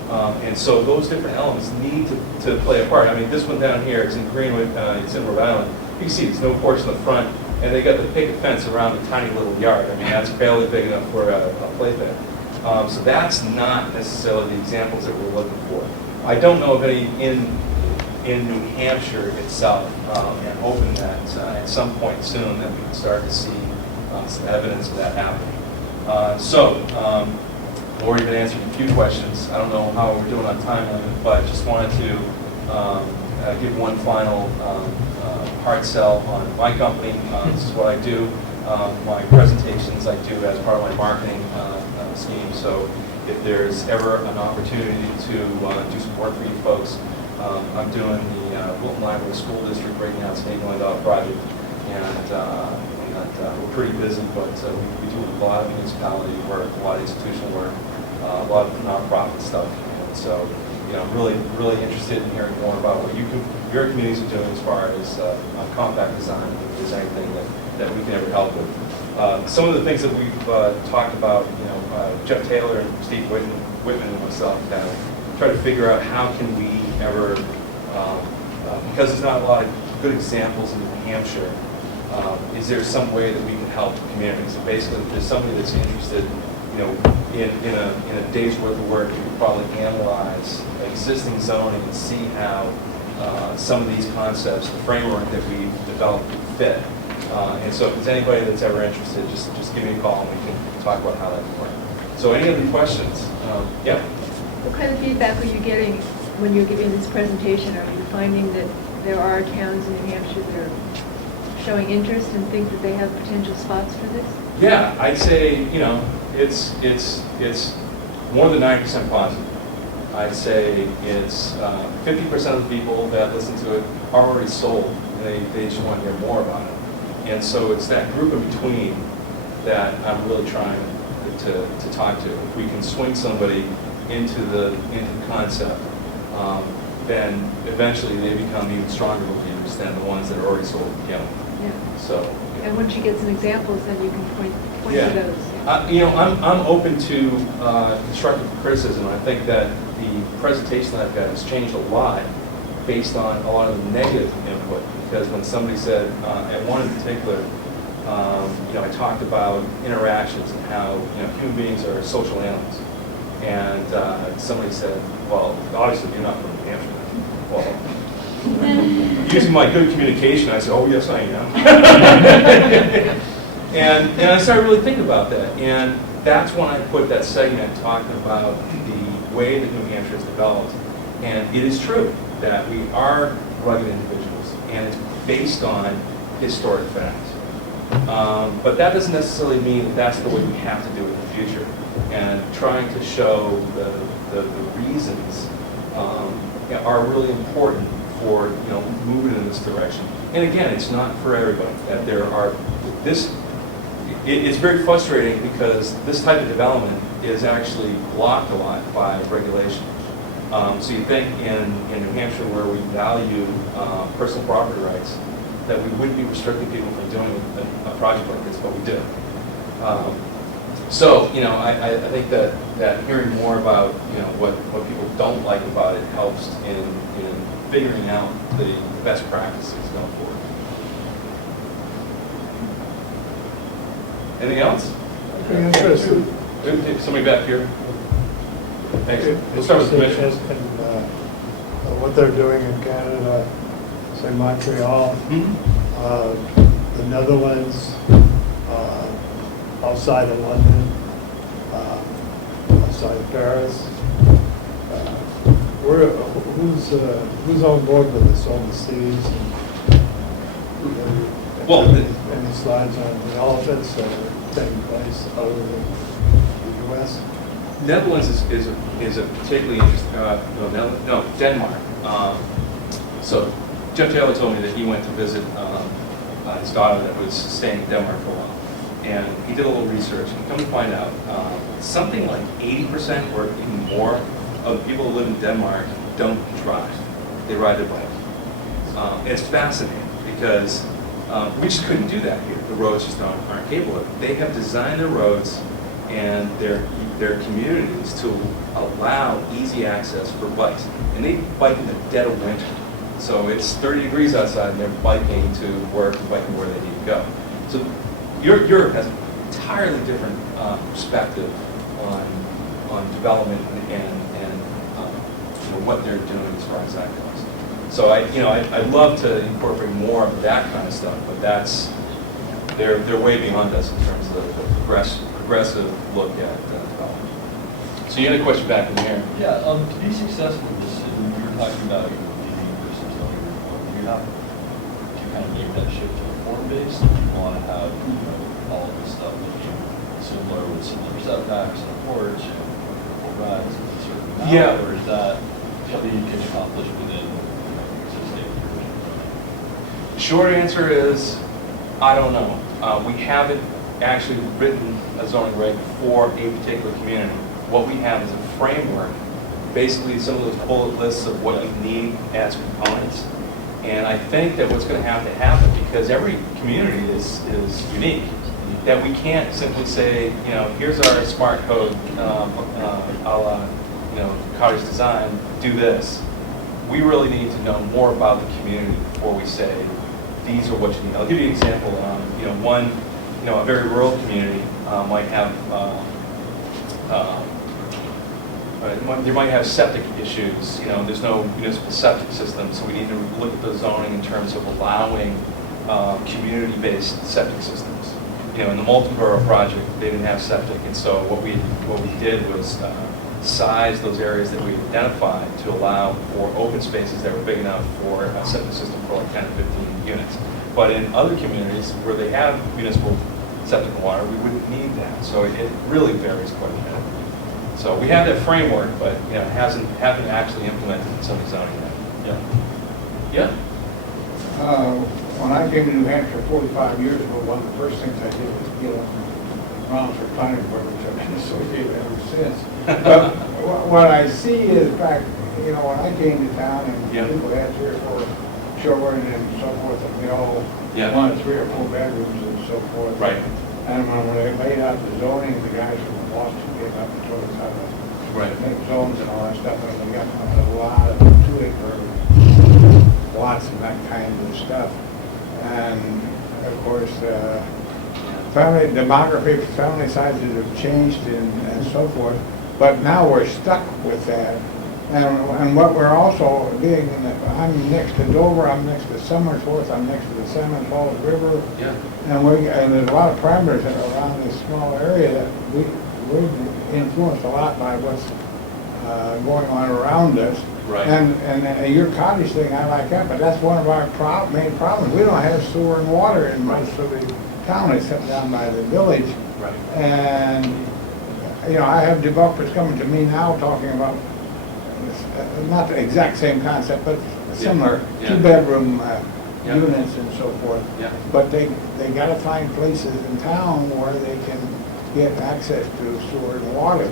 And so those different elements need to play a part. I mean, this one down here, it's in Greenwood, it's in Rhode Island. You can see there's no porch in the front, and they got the picket fence around the tiny little yard. I mean, that's barely big enough for a playpen. So that's not necessarily the examples that we're looking for. I don't know of any in New Hampshire itself, and hoping that at some point soon that we can start to see some evidence of that happening. Lori's been answering a few questions. I don't know how we're doing on time limit, but just wanted to give one final hard sell on my company. This is what I do. My presentations I do as part of my marketing scheme. So if there's ever an opportunity to do some work for you folks, I'm doing the Wilton Library School District right now. It's an $8 million project, and we're pretty busy, but we do a lot of municipality work, a lot of institutional work, a lot of nonprofit stuff. And so, I'm really interested in hearing more about what your communities are doing as far as compact design, if there's anything that we can ever help with. Some of the things that we've talked about, Jeff Taylor and Steve Whitman and myself kind of try to figure out how can we ever, because there's not a lot of good examples in New Hampshire, is there some way that we can help the community? So basically, if there's somebody that's interested, in a day's worth of work, we could probably analyze existing zoning and see how some of these concepts, the framework that we've developed, fit. And so if there's anybody that's ever interested, just give me a call and we can talk about how that can work. So any other questions? Yeah? What kind of feedback are you getting when you're giving this presentation? Are you finding that there are towns in New Hampshire that are showing interest and think that they have potential spots for this? Yeah, I'd say, it's more than 90% positive. I'd say it's 50% of the people that listen to it are already sold, and they just want to hear more about it. And so it's that group in between that I'm really trying to talk to. If we can swing somebody into the concept, then eventually they become even stronger reviews than the ones that are already sold to begin with. Yeah. So. And once you get some examples, then you can point Yeah. to those. I'm open to constructive criticism. I think that the presentation that I've got has changed a lot based on a lot of the negative input. Because when somebody said, at one in particular, I talked about interactions and how human beings are social animals. And somebody said, well, obviously you're not from New Hampshire. Well, using my good communication, I said, oh yes I am. And I started really thinking about that. And that's when I put that segment talking about the way that New Hampshire is developed. And it is true that we are rugged individuals, and it's based on historic facts. But that doesn't necessarily mean that that's the way we have to do it in the future. And trying to show the reasons are really important for moving in this direction. And again, it's not for everybody. That there are it's very frustrating because this type of development is actually blocked a lot by regulation. So you think in New Hampshire, where we value personal property rights, that we wouldn't be restricting people from doing a project like this, but we do. So I think that hearing more about what people don't like about it helps in figuring out the best practices going forward. Anything else? Very interesting. Somebody back here. Thanks. We'll start with the commission. What they're doing in Canada, say Montreal, the Netherlands, outside of London, outside of Paris. Who's on board with this overseas? Well, any slides on developments that are taking place other than the U.S.? Netherlands is a particularly interesting. No, Denmark. So Jeff Taylor told me that he went to visit his daughter that was staying in Denmark for a while, and he did a little research. And come to find out, something like 80% or even more of the people who live in Denmark don't drive; they ride their bike. It's fascinating because we just couldn't do that here. The roads just aren't capable of it. They have designed their roads and their communities to allow easy access for bikes. And they bike in the dead of winter. So it's 30 degrees outside and they're biking to work and biking where they need to go. So Europe has an entirely different perspective on development and what they're doing as far as that goes. So I'd love to incorporate more of that kind of stuff, but they're way beyond us in terms of the progressive look at development. So you had a question back in here. Yeah, to be successful in this, you were talking about DD versus zoning reform. You have to kind of make that shift to a form-based. You want to have all of this stuff looking similar with similar setbacks and porch and full rides and a certain amount, Yeah. or is that something you can accomplish within existing provisions? The short answer is, I don't know. We haven't actually written a zoning reg for a particular community. What we have is a framework, basically some of those bullet lists of what you need as components. And I think that what's going to happen, because every community is unique, that we can't simply say, here's our smart code, a la, Cottage design, do this. We really need to know more about the community before we say, these are what you need. I'll give you an example. A very rural community might have, they might have septic issues. There's no municipal septic system, so we need to look at the zoning in terms of allowing community-based septic systems. In the Molten Borough project, they didn't have septic, and so what we did was size those areas that we identified to allow for open spaces that were big enough for a septic system for like 10 to 15 units. But in other communities where they have municipal septic and water, we wouldn't need that. So it really varies quite a bit. So we have that framework, but haven't actually implemented in some of the zoning yet. Yeah. I when I came to New Hampshire 45 years ago, one of the first things I did was get up around for planning board, which I've been associated ever since. But what I see is, in fact, you know, when I came to town and people had 3 or 4 children and so forth, and we all wanted 3 or 4 bedrooms and so forth. Right. And when they laid out the zoning, the guys from Boston came up and told us how to make zones and all that stuff, and we got a lot of 2-acre lots and that kind of stuff. And of course, family demography, family sizes have changed and so forth, but now we're stuck with that. And what we're also being, I'm next to Dover, I'm next to Somersworth, I'm next to the Salmon Falls River. Yeah. And there's a lot of parameters that are around this small area that we're influenced a lot by what's going on around us. Right. And your cottage thing, I like that, but that's one of our main problems. We don't have sewer and water in most of the town except down by the village. Right. And, you know, I have developers coming to me now talking about, not the exact same concept, but similar, 2-bedroom units and so forth. Yeah. But they gotta find places in town where they can get access to sewer and water.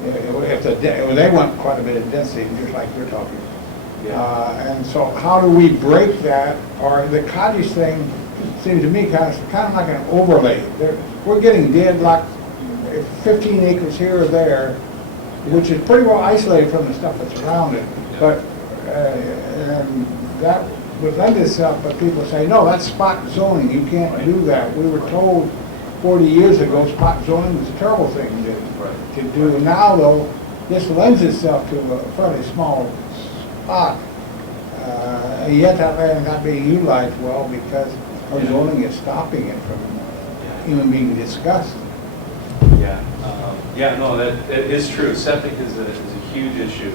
If they want quite a bit of density, just like you're talking. And so how do we break that? Or the cottage thing seems to me kind of like an overlay. We're getting deadlocked, 15 acres here or there, which is pretty well isolated from the stuff that's around it. But and that would lend itself, but people say, no, that's spot zoning, you can't do that. We were told 40 years ago spot zoning was a terrible thing to do. Now, though, this lends itself to a fairly small spot, yet that land is not being utilized well because our zoning is stopping it from even being discussed. No, that is true. Septic is a huge issue,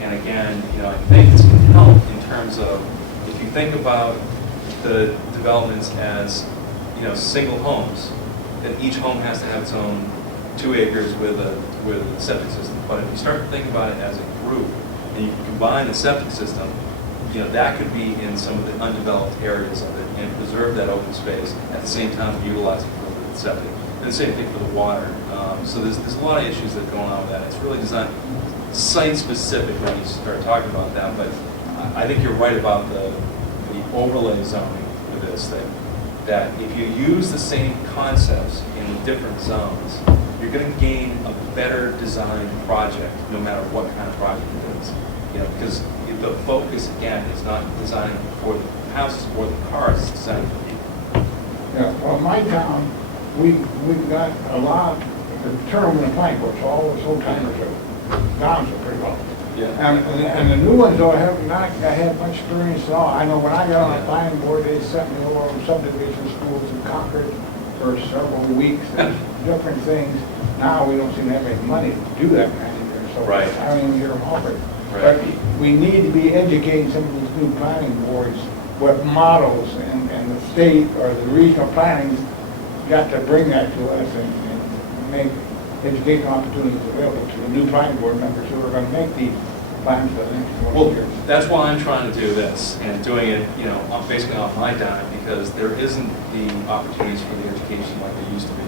and again, you know, I think it's going to help in terms of if you think about the developments as, you know, single homes, that each home has to have its own 2 acres with a septic system. But if you start to think about it as a group, and you combine the septic system, you know, that could be in some of the undeveloped areas of it and preserve that open space at the same time utilize it for the septic. And the same thing for the water. So there's a lot of issues that are going on with that. It's really designed site-specific when you start talking about that, but I think you're right about the overlay zoning with this, that if you use the same concepts in different zones, you're going to gain a better designed project, no matter what kind of project it is. You know, because the focus, again, is not designing for the houses or the cars, it's designed for people. Yeah, well, my town, we've got a lot, the turnover in the plank works, all those old timers are gone so pretty well. And the new ones, though, I haven't had much experience at all. I know when I got on the planning board, they sent me over on subdivision schools in Concord for several weeks, and different things. Now we don't seem to have any money to do that kind of thing, so I don't even hear them offered. But we need to be educating some of these new planning boards what models, and the state or the regional planning's got to bring that to us and make educational opportunities available to the new planning board members who are going to make these plans for the next 20 years. That's why I'm trying to do this and doing it, you know, basically on my dime, because there isn't the opportunities for the education like there used to be.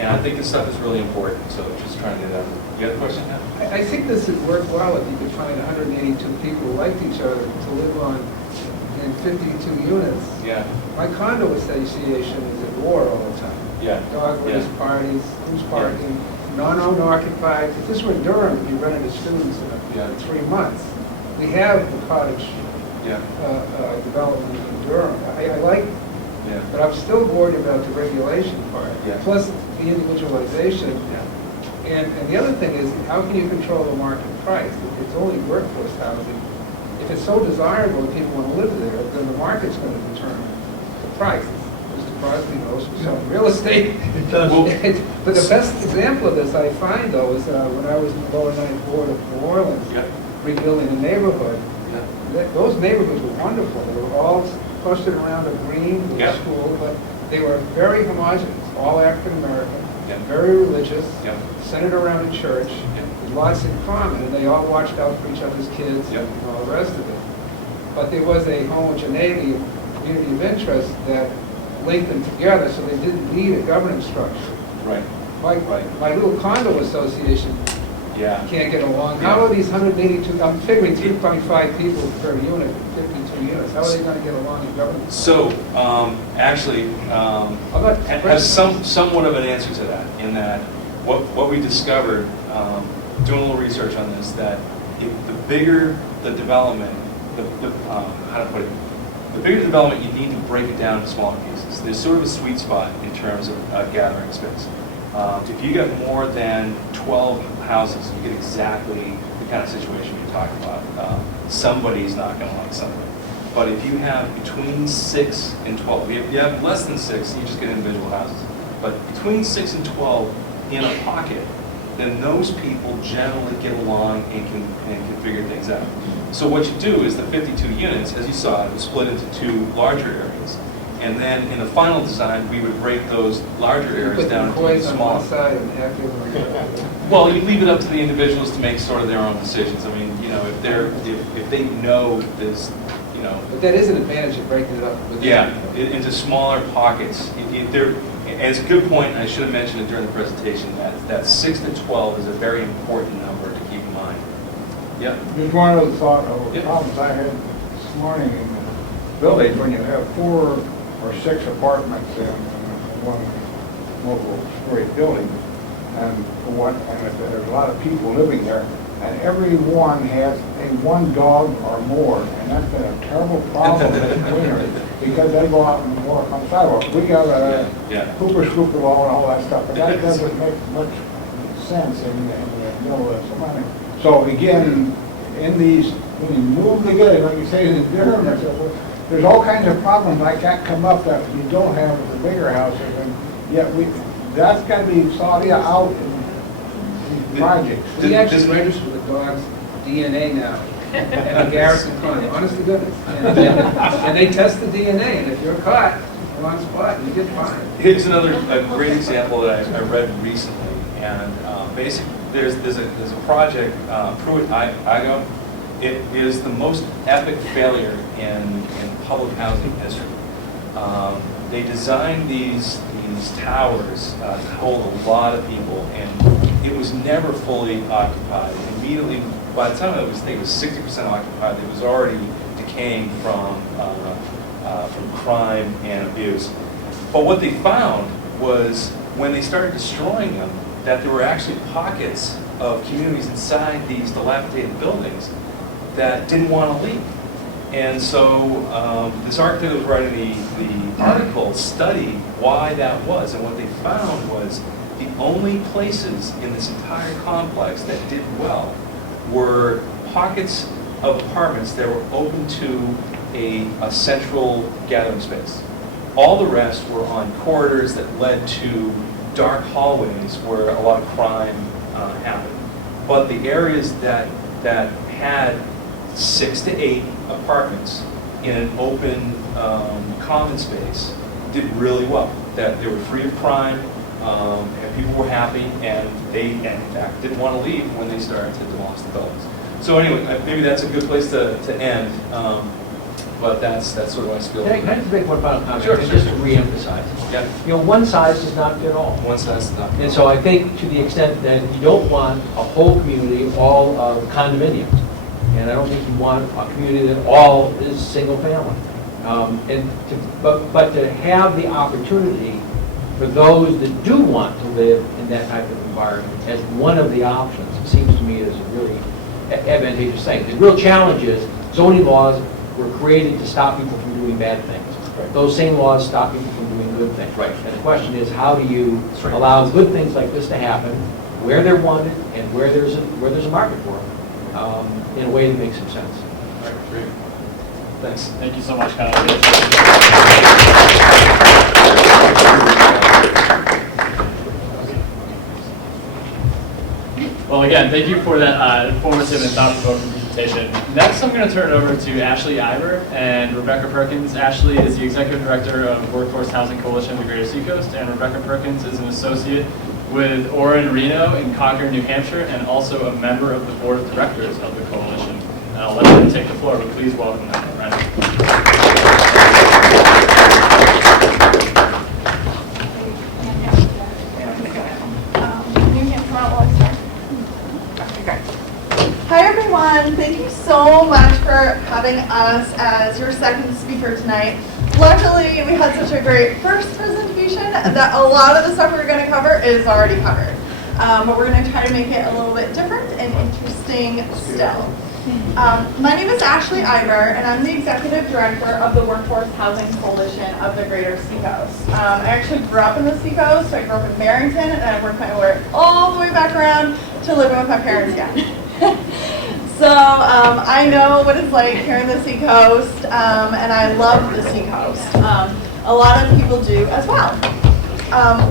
And I think this stuff is really important, so just trying to get it out. You have a question? I think this would work well if you could find 182 people who liked each other to live on in 52 units. Yeah. My condo association is at war all the time. Yeah. Dog race parties, who's parking, non-owned occupied. If this were Durham, it'd be rented to students in 3 months. We have the Cottage development in Durham. I like it, but I'm still worried about the regulation part, plus the individualization. And the other thing is, how can you control the market price? It's only workforce housing. If it's so desirable that people want to live there, then the market's going to determine the price. Mr. Crosby knows from selling real estate. It does. But the best example of this I find, though, is when I was in the Lower Ninth Ward of New Orleans, rebuilding a neighborhood. Those neighborhoods were wonderful. They were all clustered around a green school, but they were very homogeneous, all African American, very religious, centered around a church, with lots in common, and they all watched out for each other's kids and all the rest of it. But there was a homogeneity community of interest that linked them together, so they didn't need a governance structure. Right. My little condo association Yeah. can't get along. How are these 182, I'm figuring 3.5 people per unit, 52 units, how are they gonna get along in governance? So, actually, has somewhat of an answer to that, in that what we discovered, doing a little research on this, that the bigger the development, how to put it, the bigger the development, you need to break it down into smaller pieces. There's sort of a sweet spot in terms of gathering space. If you get more than 12 houses, you get exactly the kind of situation you're talking about. Somebody's not going to like somebody. But if you have between 6 and 12, if you have less than 6, you just get individual houses. But between 6 and 12 in a pocket, then those people generally get along and can figure things out. So what you do is the 52 units, as you saw, it was split into 2 larger areas. And then in the final design, we would break those larger areas down into smaller. Well, you leave it up to the individuals to make sort of their own decisions. I mean, you know, if they know this, you know. But that is an advantage of breaking it up. Yeah, into smaller pockets. And it's a good point, and I should have mentioned it during the presentation, that 6 to 12 is a very important number to keep in mind. Yeah. Just one other thought of the problems I had this morning in the village, when you have 4 or 6 apartments in one multiple-story building, and there's a lot of people living there, and everyone has one dog or more, and that's been a terrible problem in the winter, because they go out and walk on the sidewalk. We got a Hooper Scooper law and all that stuff, but that doesn't make much sense in the middle of somebody. So again, in these, when you move together, like you say, in Durham, there's all kinds of problems like that come up that you don't have with the bigger houses, and yet that's got to be sought out in these projects. We actually register the dog's DNA now at a Garrison County, honest to goodness. And they test the DNA, and if you're caught on spot, you get fined. Here's another great example that I read recently, and basically there's a project, Pruitt Igo. It is the most epic failure in public housing history. They designed these towers to hold a lot of people, and it was never fully occupied. Immediately, by the time it was 60% occupied, it was already decaying from crime and abuse. But what they found was, when they started destroying them, that there were actually pockets of communities inside these dilapidated buildings that didn't want to leave. And so this architect that was writing the article studied why that was, and what they found was the only places in this entire complex that did well were pockets of apartments that were open to a central gathering space. All the rest were on corridors that led to dark hallways where a lot of crime happened. But the areas that had 6 to 8 apartments in an open common space did really well. That they were free of crime, and people were happy, and they, in fact, didn't want to leave when they started to demolish the buildings. So anyway, maybe that's a good place to end. But that's sort of my spiel. Can I just make one final comment? Sure. Just to re-emphasize. Yeah. You know, one size does not fit all. One size does not fit all. And so I think, to the extent that you don't want a whole community all of condominiums, and I don't think you want a community that all is single family. But to have the opportunity for those that do want to live in that type of environment as one of the options, it seems to me is a really advantageous thing. The real challenge is zoning laws were created to stop people from doing bad things. Right. Those same laws stop people from doing good things. Right. And the question is, how do you allow good things like this to happen where they're wanted and where there's a market for them in a way that makes some sense. All right, great. Thanks. Thank you so much, Kyle. Well, again, thank you for that informative and thought-provoking presentation. Next, I'm going to turn it over to Ashlee Iber and Rebecca Perkins. Ashlee is the Executive Director of Workforce Housing Coalition of the Greater Seacoast, and Rebecca Perkins is an associate with Orrin Reno in Concord, New Hampshire, and also a member of the Board of Directors of the coalition. And I'll let them take the floor, but please welcome them. Right? Coalition, thank you so much for having us as your second speaker tonight. Luckily, we had such a great first presentation that a lot of the stuff we're going to cover is already covered. But we're going to try to make it a little bit different and interesting still. My name is Ashlee Iber, and I'm the Executive Director of the Workforce Housing Coalition of the Greater Seacoast. I actually grew up in the Seacoast. I grew up in Barrington, and I worked my way all the way back around to living with my parents again. So I know what it's like here in the Seacoast, and I love the Seacoast. A lot of people do as well.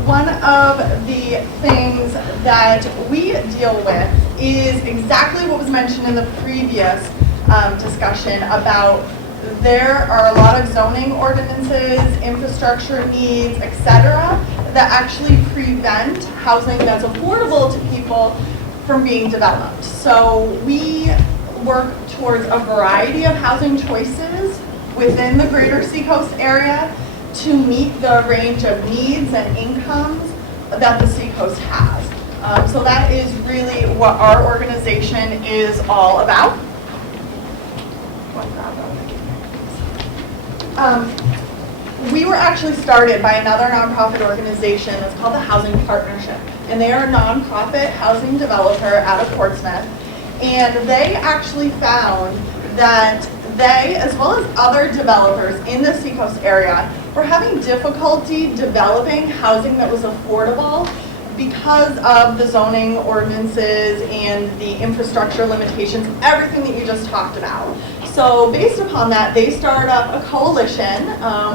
One of the things that we deal with is exactly what was mentioned in the previous discussion about there are a lot of zoning ordinances, infrastructure needs, etc., that actually prevent housing that's affordable to people from being developed. So we work towards a variety of housing choices within the Greater Seacoast area to meet the range of needs and incomes that the Seacoast has. So that is really what our organization is all about. We were actually started by another nonprofit organization that's called the Housing Partnership. And they are a nonprofit housing developer out of Portsmouth. And they actually found that they, as well as other developers in the Seacoast area, were having difficulty developing housing that was affordable because of the zoning ordinances and the infrastructure limitations, everything that you just talked about. So based upon that, they started up a coalition.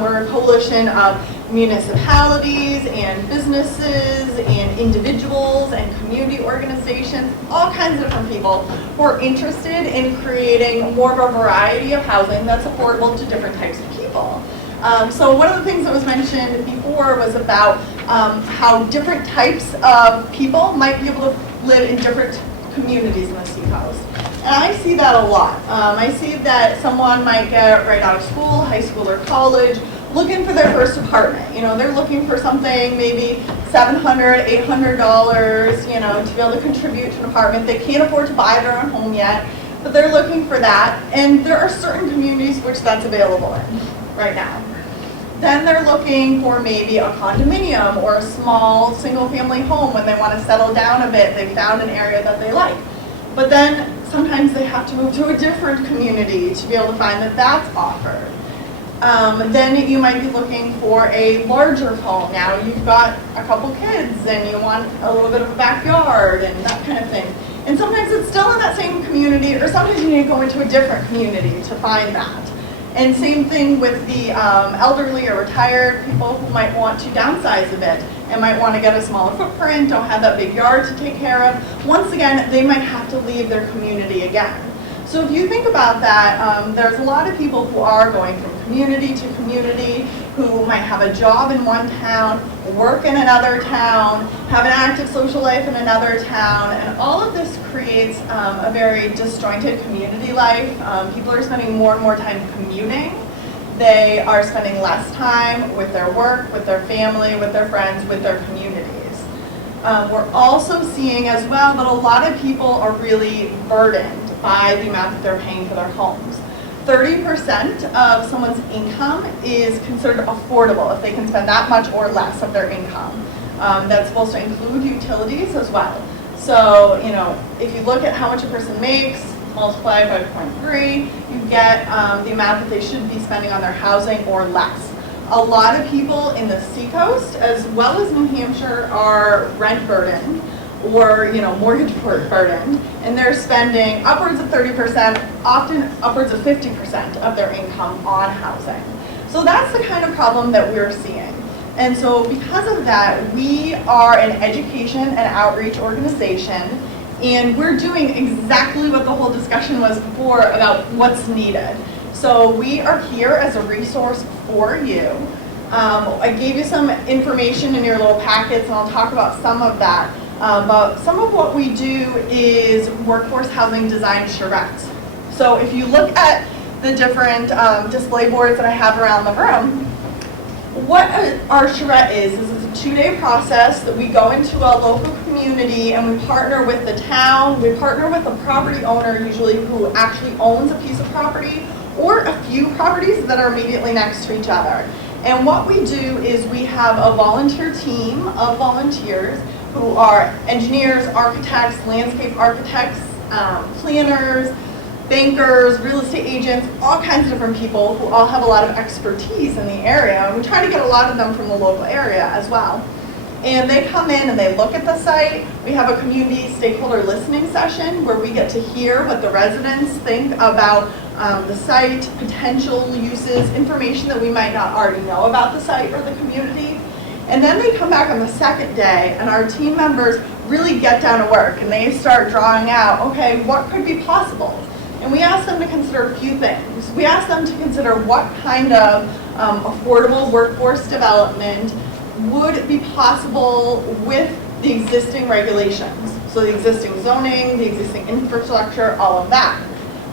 We're a coalition of municipalities and businesses and individuals and community organizations, all kinds of different people who are interested in creating more of a variety of housing that's affordable to different types of people. So one of the things that was mentioned before was about how different types of people might be able to live in different communities in the Seacoast. And I see that a lot. I see that someone might get right out of school, high school or college, looking for their first apartment. You know, they're looking for something maybe $700, $800, you know, to be able to contribute to an apartment. They can't afford to buy their own home yet, but they're looking for that. And there are certain communities which that's available in right now. Then they're looking for maybe a condominium or a small single-family home when they want to settle down a bit. They found an area that they like. But then sometimes they have to move to a different community to be able to find that that's offered. Then you might be looking for a larger home. Now you've got a couple kids and you want a little bit of a backyard and that kind of thing. And sometimes it's still in that same community, or sometimes you need to go into a different community to find that. And same thing with the elderly or retired people who might want to downsize a bit and might want to get a smaller footprint, don't have that big yard to take care of. Once again, they might have to leave their community again. So if you think about that, there's a lot of people who are going from community to community, who might have a job in one town, work in another town, have an active social life in another town, and all of this creates a very disjointed community life. People are spending more and more time commuting. They are spending less time with their work, with their family, with their friends, with their communities. We're also seeing as well that a lot of people are really burdened by the amount that they're paying for their homes. 30% of someone's income is considered affordable if they can spend that much or less of their income. That's supposed to include utilities as well. So, you know, if you look at how much a person makes, multiply by 0.3, you get the amount that they should be spending on their housing or less. A lot of people in the Seacoast, as well as New Hampshire, are rent burdened or, you know, mortgage burdened, and they're spending upwards of 30%, often upwards of 50% of their income on housing. So that's the kind of problem that we're seeing. And so because of that, we are an education and outreach organization, and we're doing exactly what the whole discussion was before about what's needed. So we are here as a resource for you. I gave you some information in your little packets, and I'll talk about some of that. But some of what we do is workforce housing design charrettes. So if you look at the different display boards that I have around the room, what our charrette is it's a 2-day process that we go into a local community and we partner with the town, we partner with a property owner usually who actually owns a piece of property or a few properties that are immediately next to each other. And what we do is we have a volunteer team of volunteers who are engineers, architects, landscape architects, planners, bankers, real estate agents, all kinds of different people who all have a lot of expertise in the area. And we try to get a lot of them from the local area as well. And they come in and they look at the site. We have a community stakeholder listening session where we get to hear what the residents think about the site, potential uses, information that we might not already know about the site or the community. And then they come back on the second day and our team members really get down to work and they start drawing out, okay, what could be possible? And we ask them to consider a few things. We ask them to consider what kind of affordable workforce development would be possible with the existing regulations. So the existing zoning, the existing infrastructure, all of that.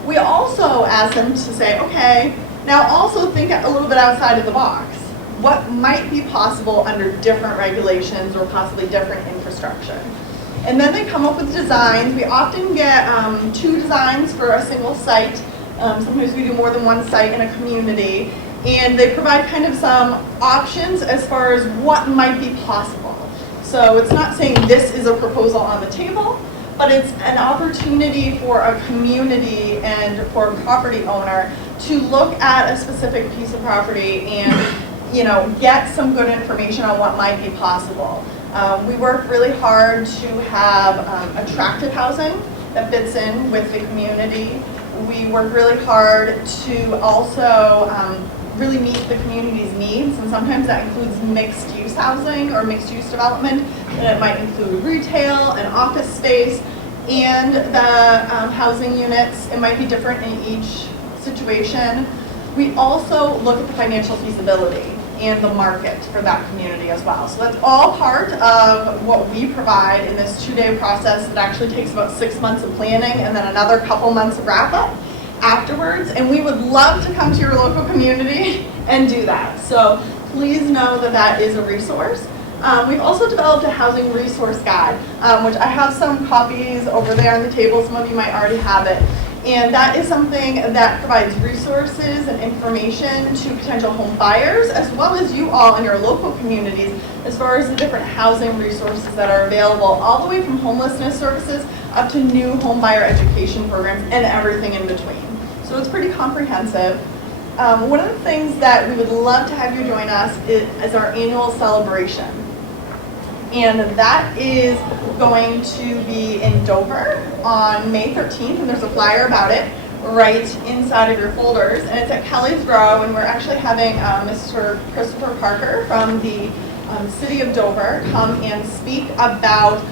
We also ask them to say, okay, now also think a little bit outside of the box. What might be possible under different regulations or possibly different infrastructure? And then they come up with designs. We often get 2 designs for a single site. Sometimes we do more than one site in a community. And they provide kind of some options as far as what might be possible. So it's not saying this is a proposal on the table, but it's an opportunity for a community and for a property owner to look at a specific piece of property and get some good information on what might be possible. We work really hard to have attractive housing that fits in with the community. We work really hard to also really meet the community's needs, and sometimes that includes mixed-use housing or mixed-use development, and it might include retail and office space, and the housing units. It might be different in each situation. We also look at the financial feasibility and the market for that community as well. So that's all part of what we provide in this 2-day process that actually takes about 6 months of planning and then another couple months of wrap-up afterwards. And we would love to come to your local community and do that. So please know that that is a resource. We've also developed a housing resource guide, which I have some copies over there on the table. Some of you might already have it. And that is something that provides resources and information to potential home buyers, as well as you all in your local communities, as far as the different housing resources that are available, all the way from homelessness services up to new home buyer education programs and everything in between. So it's pretty comprehensive. One of the things that we would love to have you join us is our annual celebration. And that is going to be in Dover on May 13th, and there's a flyer about it right inside of your folders. And it's at Kelly's Grow, and we're actually having Mr. Christopher Parker from the City of Dover come and speak about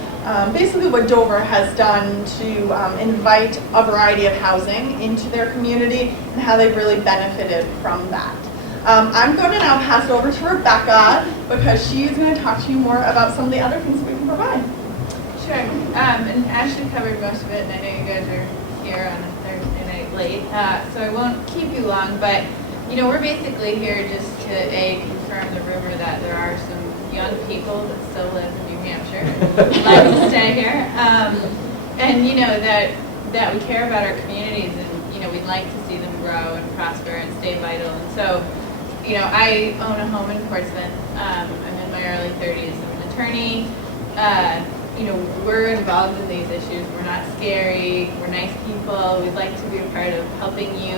basically what Dover has done to invite a variety of housing into their community and how they've really benefited from that. I'm going to now pass it over to Rebecca because she's going to talk to you more about some of the other things we can provide. Sure. And Ashlee covered most of it, and I know you guys are here on a Thursday night late, so I won't keep you long. But we're basically here just to confirm the rumor that there are some young people that still live in New Hampshire and like to stay here, and that we care about our communities, and we'd like to see them grow and prosper and stay vital. And so, I own a home in Portsmouth. I'm in my early 30s. I'm an attorney. We're involved in these issues. We're not scary. We're nice people. We'd like to be a part of helping you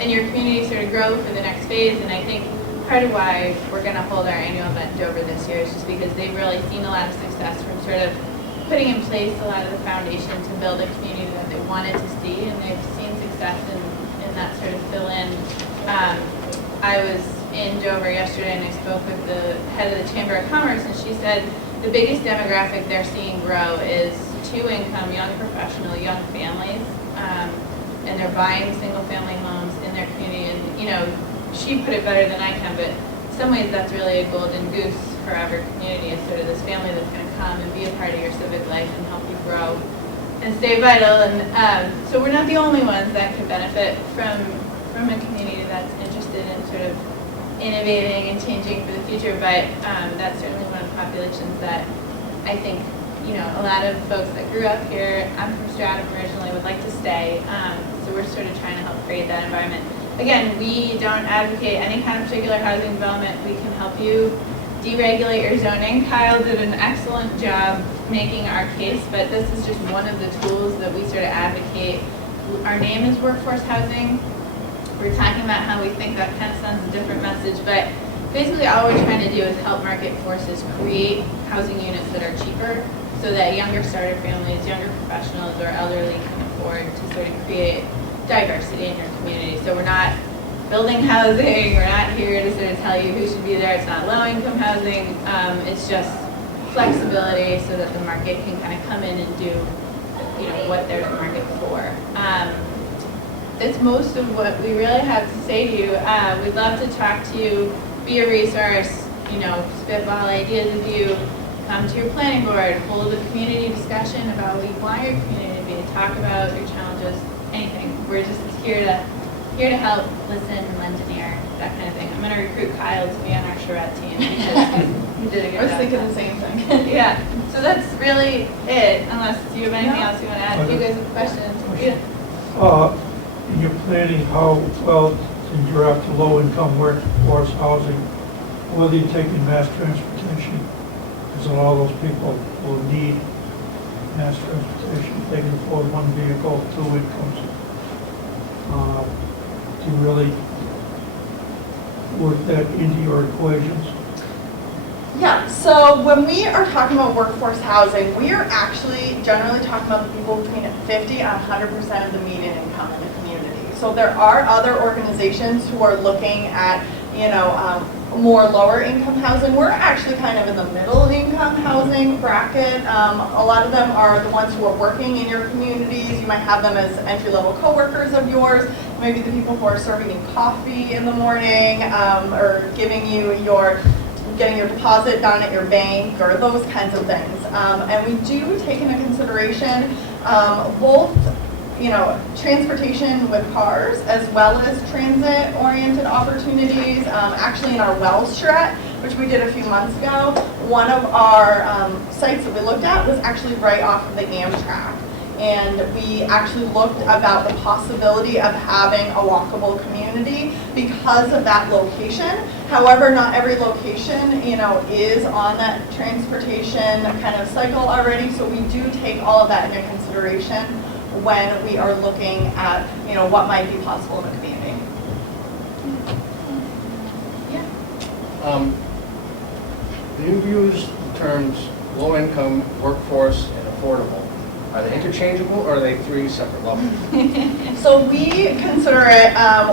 and your community sort of grow for the next phase. And I think part of why we're going to hold our annual event in Dover this year is just because they've really seen a lot of success from sort of putting in place a lot of the foundation to build a community that they wanted to see, and they've seen success in that sort of fill-in. I was in Dover yesterday and I spoke with the head of the Chamber of Commerce, and she said the biggest demographic they're seeing grow is 2-income, young professional, young families, and they're buying single-family homes in their community. And she put it better than I can, but in some ways that's really a golden goose for every community, is sort of this family that's going to come and be a part of your civic life and help you grow and stay vital. And so we're not the only ones that can benefit from a community that's interested in sort of innovating and changing for the future, but that's certainly one of the populations that I think, you know, a lot of folks that grew up here, I'm from Strafford originally, would like to stay. So we're sort of trying to help create that environment. Again, we don't advocate any kind of particular housing development. We can help you deregulate your zoning. Kyle did an excellent job making our case, but this is just one of the tools that we sort of advocate. Our name is workforce housing. We're talking about how we think that kind of sends a different message, but basically all we're trying to do is help market forces create housing units that are cheaper so that younger starter families, younger professionals, or elderly can afford to sort of create diversity in your community. So we're not building housing, we're not here to sort of tell you who should be there. It's not low-income housing. It's just flexibility so that the market can kind of come in and do, you know, what there's a market for. That's most of what we really have to say to you. We'd love to talk to you, be a resource, you know, spitball ideas with you, come to your planning board, hold a community discussion about what you want your community to be, talk about your challenges, anything. We're just here to help, listen, lend an ear, that kind of thing. I'm going to recruit Kyle to be on our charrette team because he did a good job. I was thinking the same thing. Yeah, so that's really it, unless you have anything else you want to add. If you guys have questions. Yeah. In your planning, how well, since you're after low-income workforce housing, whether you're taking mass transportation, because a lot of those people will need mass transportation. If they can afford one vehicle, 2 incomes. Do you really work that into your equations? Yeah, so when we are talking about workforce housing, we are actually generally talking about the people between 50 and 100% of the median income in the community. So there are other organizations who are looking at, you know, more lower income housing. We're actually kind of in the middle income housing bracket. A lot of them are the ones who are working in your communities. You might have them as entry-level coworkers of yours. Maybe the people who are serving you coffee in the morning, or giving you getting your deposit done at your bank, or those kinds of things. And we do take into consideration both, you know, transportation with cars as well as transit-oriented opportunities. Actually, in our Wells charrette, which we did a few months ago, one of our sites that we looked at was actually right off of the Amtrak. And we actually looked about the possibility of having a walkable community because of that location. However, not every location, you know, is on that transportation kind of cycle already. So we do take all of that into consideration when we are looking at, you know, what might be possible in the community. Yeah. You use the terms low-income, workforce, and affordable. Are they interchangeable, or are they three separate levels? So we consider it,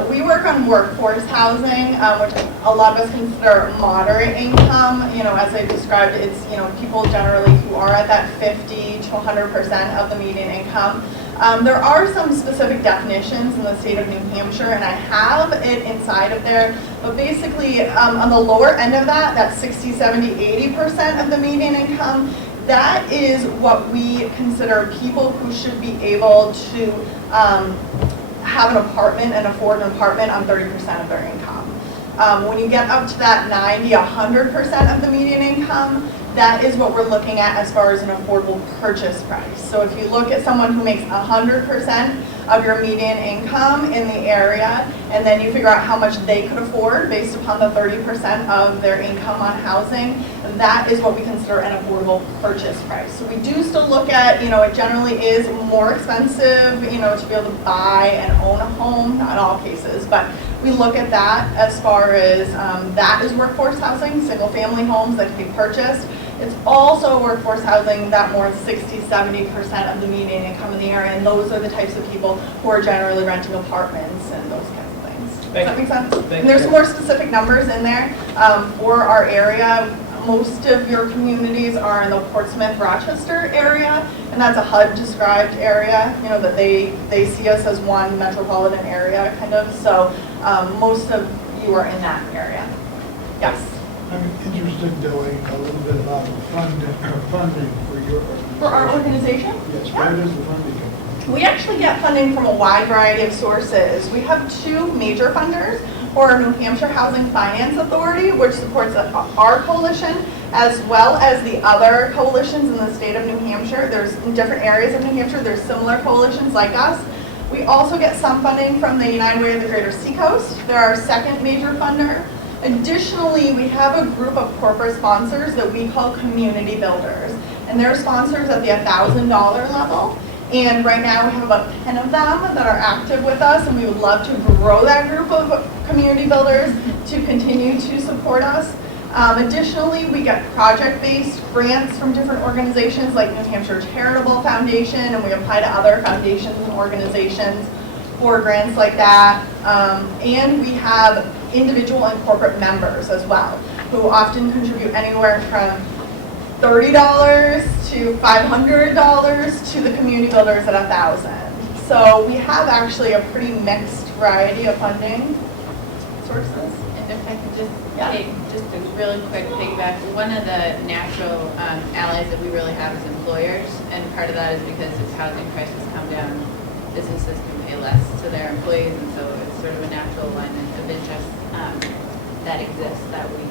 we work on workforce housing, which a lot of us consider moderate income. You know, as I described, it's, you know, people generally who are at that 50 to 100% of the median income. There are some specific definitions in the state of New Hampshire, and I have it inside of there. But basically, on the lower end of that 60, 70, 80% of the median income, that is what we consider people who should be able to have an apartment and afford an apartment on 30% of their income. When you get up to that 90, 100% of the median income, that is what we're looking at as far as an affordable purchase price. So if you look at someone who makes 100% of your median income in the area, and then you figure out how much they could afford based upon the 30% of their income on housing, that is what we consider an affordable purchase price. So we do still look at, you know, it generally is more expensive, you know, to be able to buy and own a home, not in all cases, but we look at that as far as that is workforce housing, single family homes that can be purchased. It's also workforce housing that more than 60, 70% of the median income in the area, and those are the types of people who are generally renting apartments and those kinds of things. Does that make sense? And there's more specific numbers in there for our area. Most of your communities are in the Portsmouth, Rochester area, and that's a HUD-described area, you know, that they see us as one metropolitan area, kind of. So most of you are in that area. Yes? I'm interested in knowing a little bit about the funding for your organization. For our organization? Yes, where does the funding come from? We actually get funding from a wide variety of sources. We have two major funders. or New Hampshire Housing Finance Authority, which supports our coalition, as well as the other coalitions in the state of New Hampshire. There's in different areas of New Hampshire, there's similar coalitions like us. We also get some funding from the United Way of the Greater Seacoast. They're our second major funder. Additionally, we have a group of corporate sponsors that we call community builders. And they're sponsors at the $1,000 level. And right now we have about 10 of them that are active with us, and we would love to grow that group of community builders to continue to support us. Additionally, we get project-based grants from different organizations like New Hampshire Charitable Foundation, and we apply to other foundations and organizations for grants like that. And we have individual and corporate members as well, who often contribute anywhere from $30 to $500 to the community builders at $1,000. So we have actually a pretty mixed variety of funding sources. And if I could just take just a really quick piggyback, one of the natural allies that we really have is employers, and part of that is because as housing prices come down, businesses can pay less to their employees, and so it's sort of a natural alignment of interest that exists that we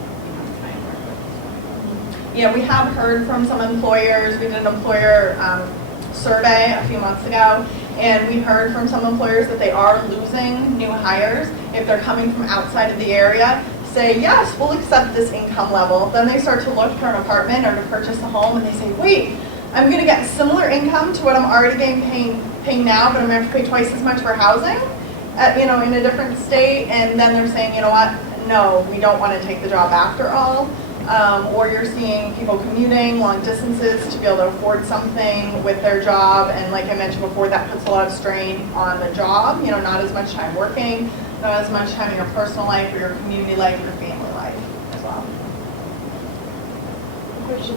try and work with. Yeah, we have heard from some employers. We did an employer survey a few months ago, and we heard from some employers that they are losing new hires if they're coming from outside of the area. Say, yes, we'll accept this income level. Then they start to look for an apartment or to purchase a home, and they say, wait, I'm going to get similar income to what I'm already paying now, but I'm going to have to pay twice as much for housing, in a different state. And then they're saying, you know what, no, we don't want to take the job after all. Or you're seeing people commuting long distances to be able to afford something with their job. And like I mentioned before, that puts a lot of strain on the job, not as much time working, not as much time in your personal life or your community life or your family life as well. Question,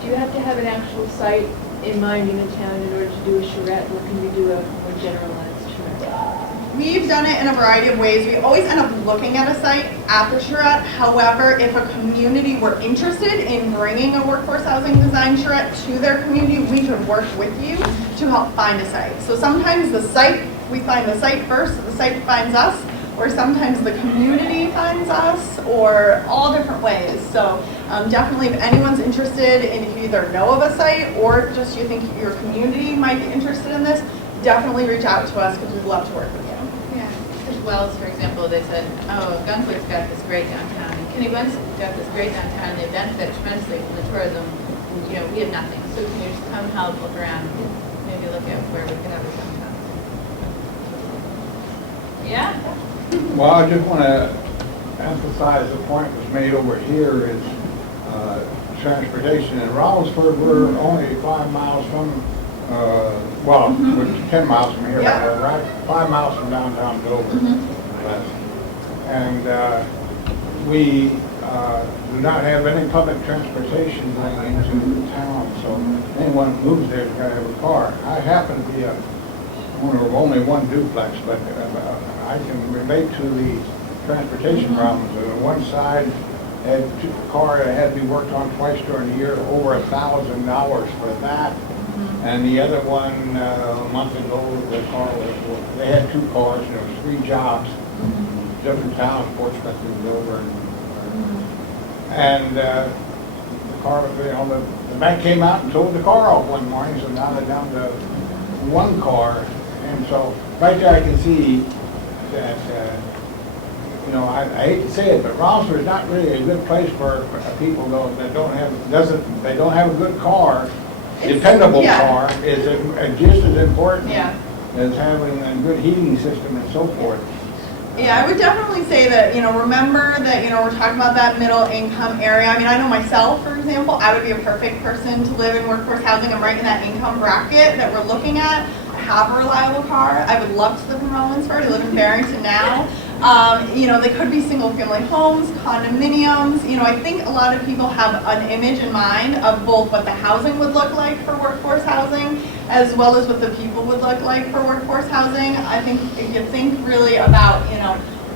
do you have to have an actual site in mind in a town in order to do a charrette, or can you do a more generalized charrette? We've done it in a variety of ways. We always end up looking at a site at the charrette. However, if a community were interested in bringing a workforce housing design charrette to their community, we could work with you to help find a site. So sometimes we find the site first, the site finds us, or sometimes the community finds us, or all different ways. So definitely, if anyone's interested, and if you either know of a site or just you think your community might be interested in this, definitely reach out to us because we'd love to work with you. Yeah, as well as, for example, they said, oh, Gunfleet's got this great downtown, and Kennebunk's got this great downtown, and they benefit tremendously from the tourism. We have nothing. So can you just come help look around, maybe look at where we could have a downtown? Yeah. Well, I just want to emphasize the point that was made over here is transportation. In Rollinsford, we're only 5 miles from, we're 10 miles from here, but right 5 miles from downtown Dover. And we do not have any public transportation going into the town, so anyone who moves there has got to have a car. I happen to be a owner of only one duplex, but I can relate to the transportation problems. On one side, had a car that had to be worked on twice during the year, over $1,000 for that. And the other one, a month ago, they had 2 cars, and there was 3 jobs, different towns, Portsmouth and Dover. And the car, the bank came out and sold the car off one morning, so now they're down to 1 car. And so right there I can see that, I hate to say it, but Rollinsford is not really a good place for people that don't have a good car. Dependable car is just as important as having a good heating system and so forth. Yeah, I would definitely say that, remember that, we're talking about that middle income area. I mean, I know myself, for example, I would be a perfect person to live in workforce housing. I'm right in that income bracket that we're looking at. I have a reliable car. I would love to live in Rollinsford. I live in Barrington now. They could be single family homes, condominiums. I think a lot of people have an image in mind of both what the housing would look like for workforce housing as well as what the people would look like for workforce housing. I think if you think really about,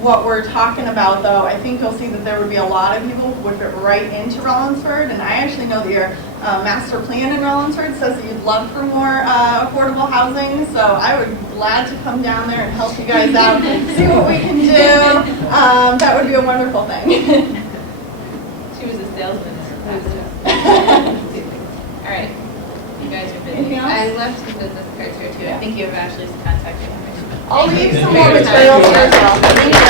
what we're talking about, though, I think you'll see that there would be a lot of people who would fit right into Rollinsford. And I actually know that your master plan in Rollinsford says that you'd love for more affordable housing. So I would be glad to come down there and help you guys out and see what we can do. That would be a wonderful thing. She was a salesman in her past job. All right, you guys are busy. Anything else? I left some business cards here too. I think you have Ashley's contact information. I'll Thank leave you. some more materials here as well. Thank you.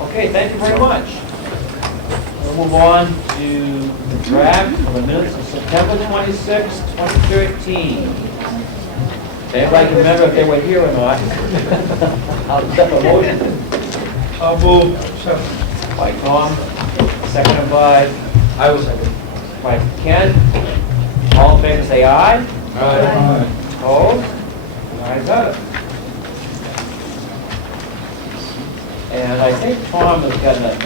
Okay, thank you very much. We'll move on to the draft of the minutes of September 26, 2013. If anybody can remember if they were here or not, I'll accept a motion. I'll move, second. By Tom, seconded by, I will second. by Ken. All in favor, say aye. Aye. Opposed? Ayes have it. And I think Tom has got a,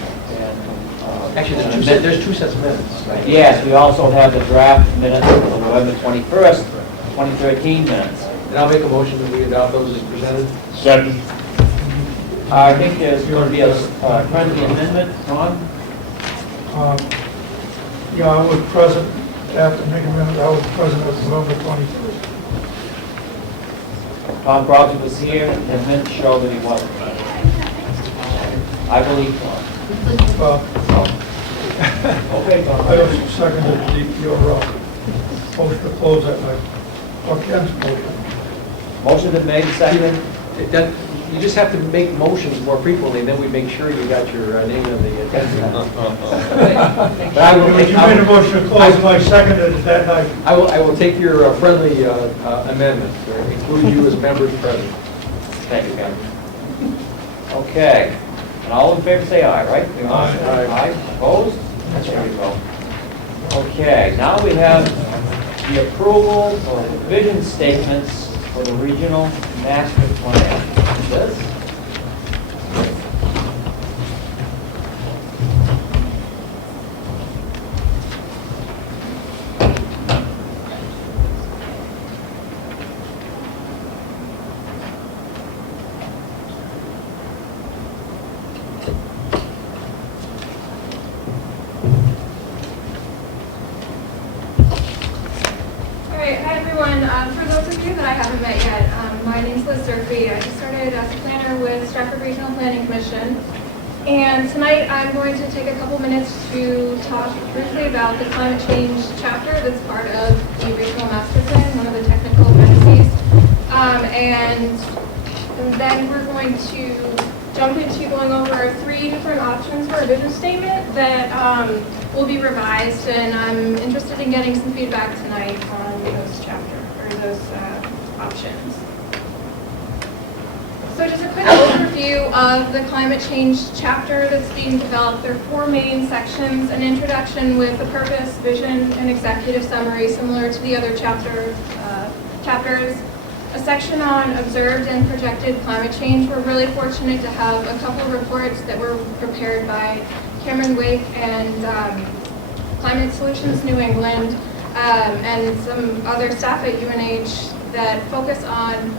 Actually, there's two sets of minutes. Right? yes, we also have the draft minutes of November 21st, 2013 minutes. And I'll make a motion that we adopt those as presented. Second. I think there's going to be a friendly amendment, Tom? Yeah, I was present, after making amendment, I was present at November 21st. Tom Crosby was here, and minutes show that he wasn't. I believe Tom. Well, Okay, Tom. I also seconded your motion to close that night, or Ken's motion. Motion been made, seconded. You just have to make motions more frequently, then we make sure you got your name on the agenda. But I will You make, made a motion to close, and I seconded it that night. I will take your friendly amendment, include you as members present. thank you, Ken. Okay, and all in favor say aye, right? Aye. Aye, opposed? There we go. Okay, now we have the approval of the vision statements for the regional master plan. This? For those of you that I haven't met yet, my name's Srpc. I just started as a planner with Strafford Regional Planning Commission. And tonight I'm going to take a couple minutes to talk briefly about the climate change chapter that's part of the regional master plan, one of the technical appendices. And then we're going to jump into going over 3 different options for a vision statement that will be revised, and I'm interested in getting some feedback tonight on those those options. So just a quick overview of the climate change chapter that's being developed. There are 4 main sections: an introduction with a purpose, vision, and executive summary, similar to the other chapters. A section on observed and projected climate change. We're really fortunate to have a couple of reports that were prepared by Cameron Wake and Climate Solutions New England, and some other staff at UNH that focus on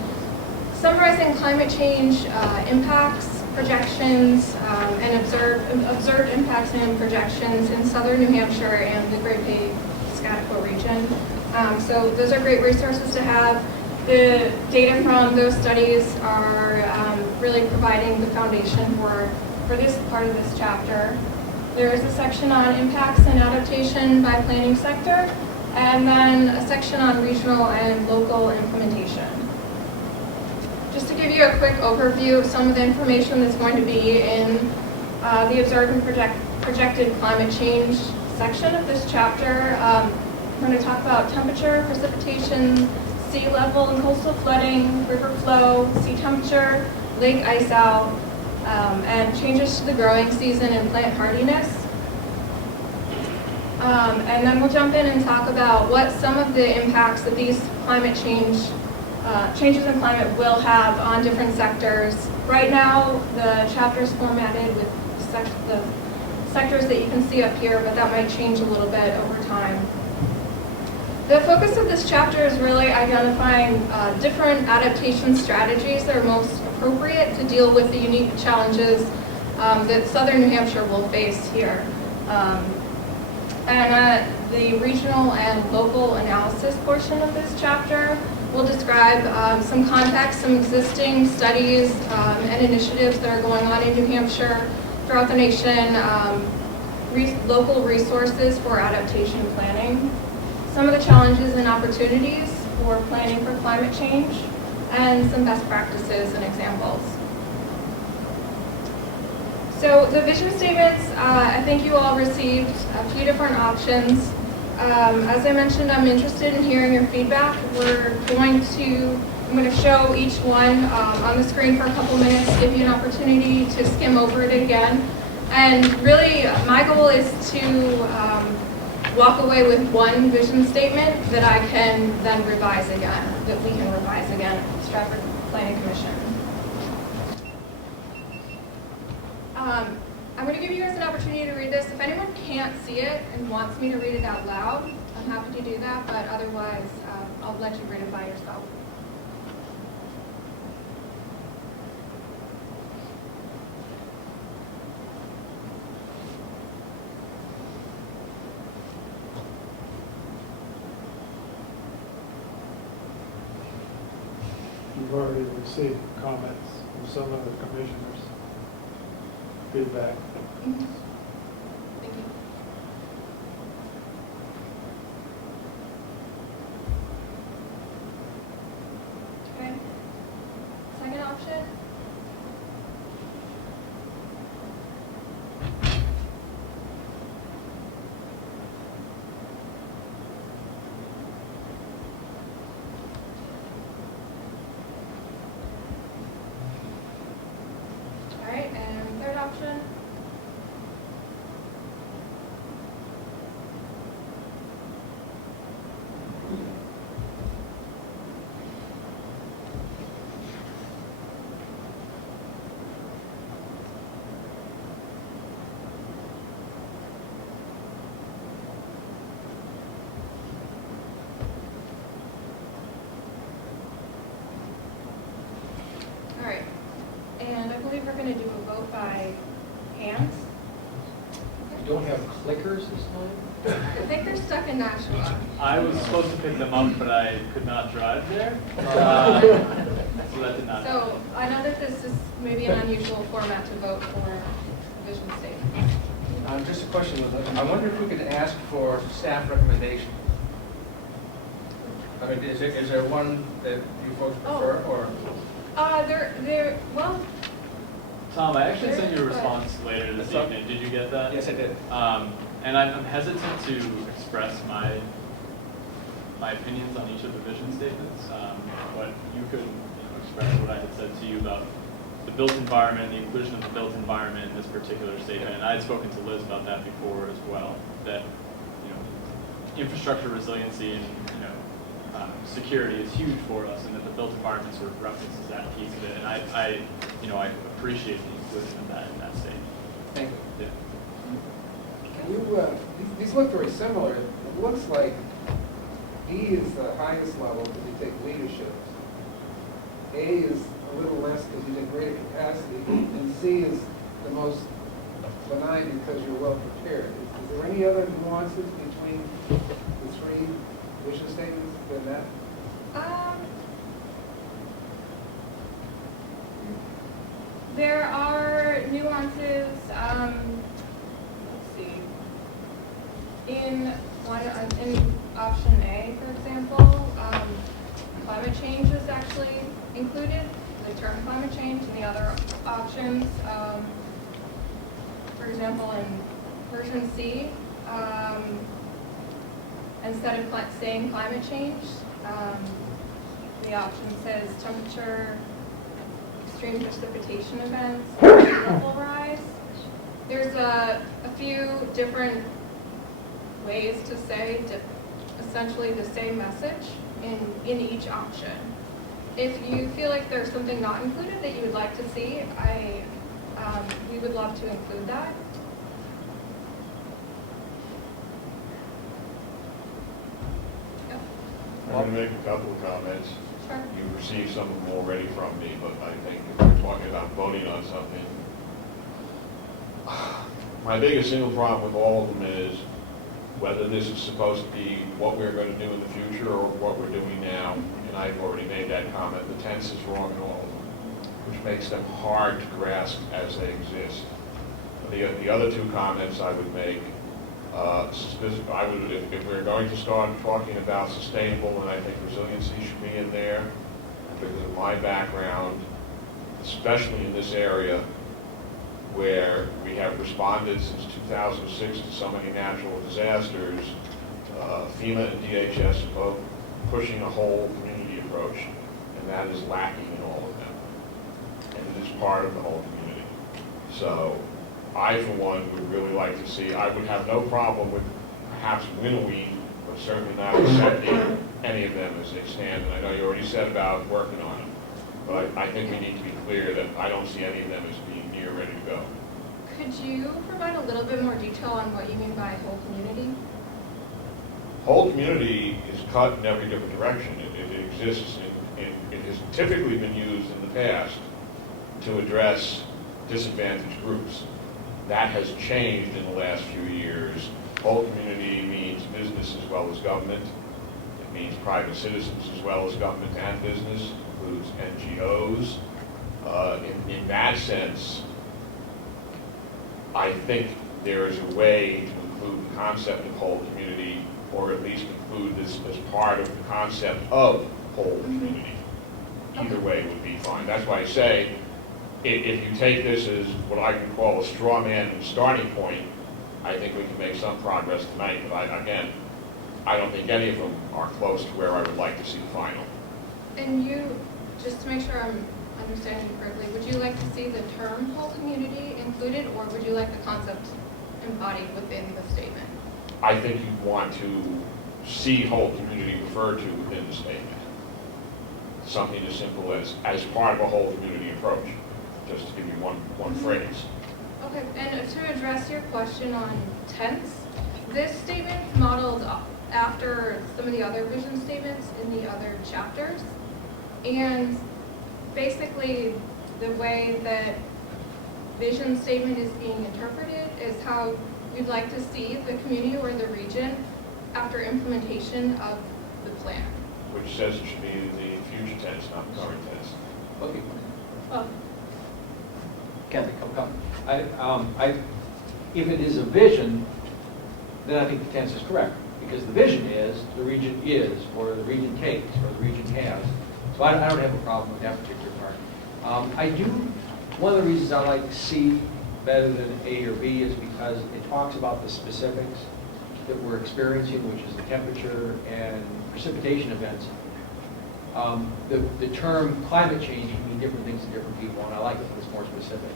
summarizing climate change impacts, projections, and observed impacts and projections in southern New Hampshire and the Great Bay Piscataqua region. So those are great resources to have. The data from those studies are really providing the foundation for this part of this chapter. There is a section on impacts and adaptation by planning sector, and then a section on regional and local implementation. Just to give you a quick overview of some of the information that's going to be in the observed and projected climate change section of this chapter, we're going to talk about temperature, precipitation, sea level and coastal flooding, river flow, sea temperature, lake ice out, and changes to the growing season and plant hardiness. And then we'll jump in and talk about what some of the impacts that these climate changes in climate will have on different sectors. Right now, the chapter is formatted with the sectors that you can see up here, but that might change a little bit over time. The focus of this chapter is really identifying different adaptation strategies that are most appropriate to deal with the unique challenges that southern New Hampshire will face here. The regional and local analysis portion of this chapter will describe some context, some existing studies and initiatives that are going on in New Hampshire, throughout the nation, local resources for adaptation planning, some of the challenges and opportunities for planning for climate change, and some best practices and examples. So the vision statements, I think you all received a few different options. As I mentioned, I'm interested in hearing your feedback. I'm going to show each one on the screen for a couple minutes, give you an opportunity to skim over it again. And really, my goal is to walk away with one vision statement that I can then revise again, that we can revise again at the Strafford Planning Commission. I'm going to give you guys an opportunity to read this. If anyone can't see it and wants me to read it out loud, I'm happy to do that, but otherwise, I'll let you read it by yourself. You've already received comments from some of the commissioners. Feedback. Mm-hmm. Thank you. Okay. Second option. All right, and third option. All right, and I believe we're going to do a vote by hands. You don't have clickers this time? I think they're stuck in Nashua. I was supposed to pick them up, but I could not drive there. So that did not happen. So I know that this is maybe an unusual format to vote for a vision statement. Just a question, I wonder if we could ask for staff recommendation. I mean, is there one that you folks prefer, or? Well, Tom, I actually sent you a response later this evening. Did you get that? Yes, I did. And I'm hesitant to express my opinions on each of the vision statements, but you could express what I had said to you about the built environment, the inclusion of the built environment in this particular statement. And I had spoken to Liz about that before as well, that infrastructure resiliency and security is huge for us, and that the built environment sort of references that piece of it. And I appreciate the inclusion of that in that statement. Thank you. Yeah. Can you, these look very similar. It looks like D is the highest level because you take leadership. A is a little less because you take greater capacity. And C is the most benign because you're well prepared. Is there any other nuances between the three vision statements than that? There are nuances, let's see, in option A, for example, climate change is actually included, the term climate change, and the other options, for example, in version C, instead of saying climate change, the option says temperature, extreme precipitation events, sea level rise. There's a few different ways to say essentially the same message in each option. If you feel like there's something not included that you would like to see, we would love to include that. Yep. I'm going to make a couple of comments. Sure. You've received some of them already from me, but I think if we're talking about voting on something, my biggest single problem with all of them is whether this is supposed to be what we're going to do in the future or what we're doing now. And I've already made that comment. The tense is wrong in all of them, which makes them hard to grasp as they exist. The other two comments I would make, if we're going to start talking about sustainable, and I think resiliency should be in there, because of my background, especially in this area, where we have responded since 2006 to so many natural disasters, FEMA and DHS are both pushing a whole community approach, and that is lacking in all of them. And it is part of the whole community. So I, for one, would really like to see, I would have no problem with perhaps winnowing, but certainly not accepting any of them as they stand. And I know you already said about working on them, but I think we need to be clear that I don't see any of them as being near ready to go. Could you provide a little bit more detail on what you mean by whole community? Whole community is cut in every different direction. It exists, it has typically been used in the past to address disadvantaged groups. That has changed in the last few years. Whole community means business as well as government. It means private citizens as well as government and business, includes NGOs. In that sense, I think there is a way to include the concept of whole community, or at least include this as part of the concept of whole community. Either way would be fine. That's why I say, if you take this as what I can call a straw man starting point, I think we can make some progress tonight. But again, I don't think any of them are close to where I would like to see the final. And you, just to make sure I'm understanding you correctly, would you like to see the term whole community included, or would you like the concept embodied within the statement? I think you'd want to see whole community referred to within the statement. Something as simple as part of a whole community approach, just to give you one phrase. Okay, and to address your question on tense, this statement's modeled after some of the other vision statements in the other chapters. And basically, the way that vision statement is being interpreted is how you'd like to see the community or the region after implementation of the plan. Which says it should be the future tense, not the current tense. Okay. Well, Kathy, come. If it is a vision, then I think the tense is correct, because the vision is, the region is, or the region takes, or the region has. So I don't have a problem with that particular part. One of the reasons I like C better than A or B is because it talks about the specifics that we're experiencing, which is the temperature and precipitation events. The term climate change can mean different things to different people, and I like it when it's more specific.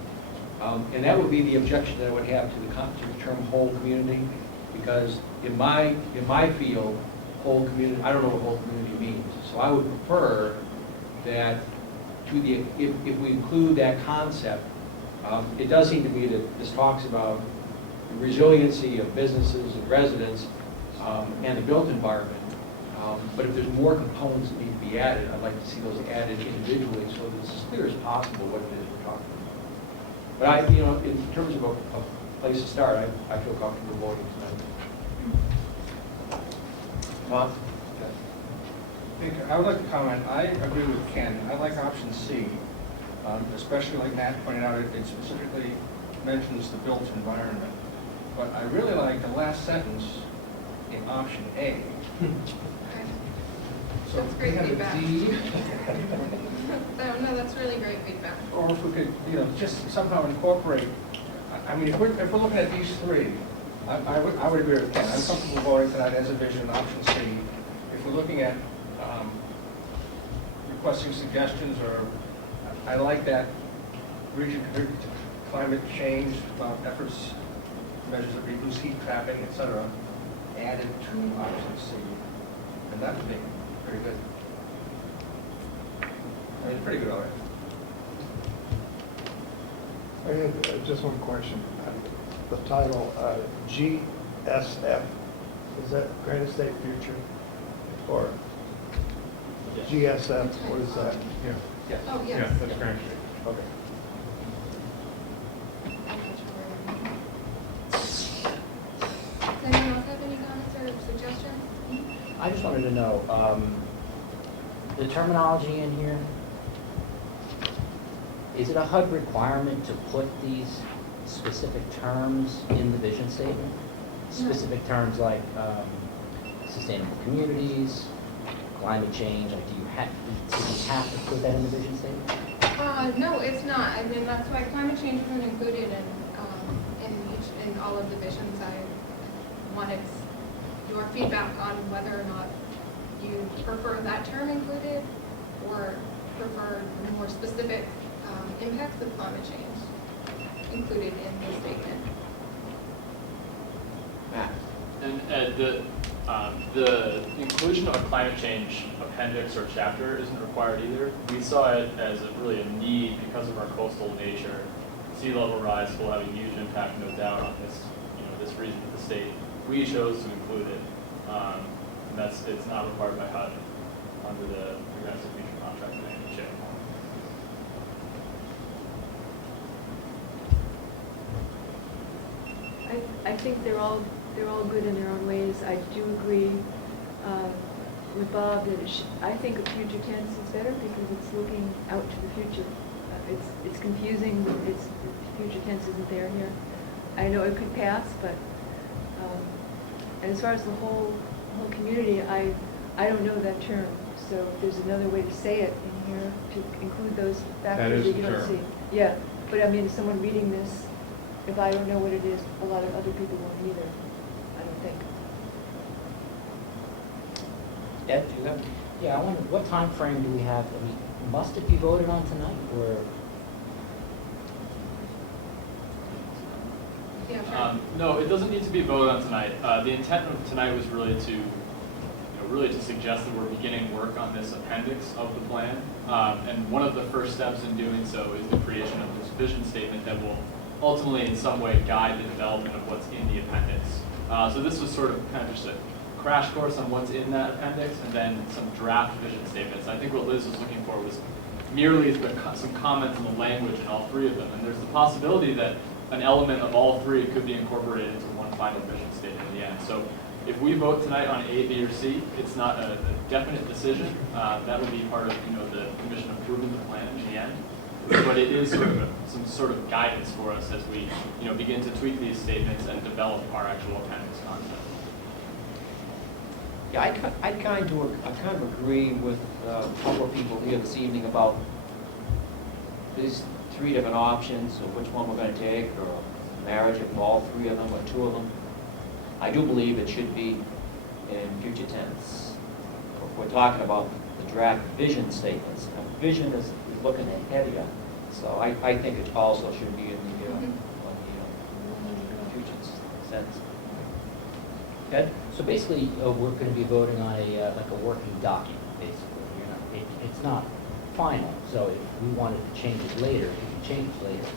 And that would be the objection that I would have to the term whole community, because in my field, whole community, I don't know what whole community means. So I would prefer that if we include that concept, it does seem to me that this talks about the resiliency of businesses and residents and the built environment. But if there's more components that need to be added, I'd like to see those added individually so that it's as clear as possible what it is we're talking about. But in terms of a place to start, I feel comfortable voting tonight. Tom? I would like to comment. I agree with Ken. I like option C, especially like Nat pointed out, it specifically mentions the built environment. But I really like the last sentence in option A. So that's great we have feedback. a D. No, that's really great feedback. Or if we could, just somehow incorporate. I mean, if we're looking at these three, I would agree with Ken. I'm comfortable voting tonight as a vision, option C. If we're looking at requesting suggestions, or I like that region contribute to climate change, efforts, measures that reduce heat trapping, etc., added to option C, and that would be very good. I mean, pretty good already. I had just one question. The title, GSF, is that Granite State Future? Or GSF, what is that? Yeah. Oh, yes. Yeah, that's Grand Street. Okay. Does anyone else have any comments or suggestions? I just wanted to know, the terminology in here, is it a HUD requirement to put these specific terms in the vision statement? Specific terms like sustainable communities, climate change, like do you have to put that in the vision statement? No, it's not. I mean, that's why climate change isn't included in all of the visions. I wanted your feedback on whether or not you prefer that term included or prefer more specific impacts of climate change included in the statement. Matt? And Ed, the inclusion of a climate change appendix or chapter isn't required either. We saw it as really a need because of our coastal nature. Sea level rise will have a huge impact, no doubt, on this region of the state. We chose to include it, and it's not required by HUD under the Progressive Future Contract in any shape. I think they're all good in their own ways. I do agree with Bob that I think a future tense is better because it's looking out to the future. It's confusing. It's future tense isn't there here. I know it could pass, but and as far as the whole community, I don't know that term. So if there's another way to say it in here to include those factors that you don't see. Yeah, but I mean, someone reading this, if I don't know what it is, a lot of other people won't either, I don't think. Ed, do you have? Yeah, I wonder, what time frame do we have? I mean, must it be voted on tonight, or? Yeah, sure. No, it doesn't need to be voted on tonight. The intent of tonight was really to, really to suggest that we're beginning work on this appendix of the plan. And one of the first steps in doing so is the creation of this vision statement that will ultimately in some way guide the development of what's in the appendix. So this was sort of kind of just a crash course on what's in that appendix and then some draft vision statements. I think what Liz was looking for was merely some comments on the language in all three of them. And there's the possibility that an element of all three could be incorporated into one final vision statement in the end. So if we vote tonight on A, B, or C, it's not a definite decision. That would be part of the commission approving the plan in the end. But it is some sort of guidance for us as we begin to tweak these statements and develop our actual appendix concept. Yeah, I kind of agree with a couple of people here this evening about these three different options of which one we're going to take, or a marriage of all three of them or two of them. I do believe it should be in future tense. If we're talking about the draft vision statements, vision is looking ahead here, so I think it also should be in the future sense. Ed? So basically, we're going to be voting on like a working document, basically. It's not final, so if we wanted to change it later, we can change it later.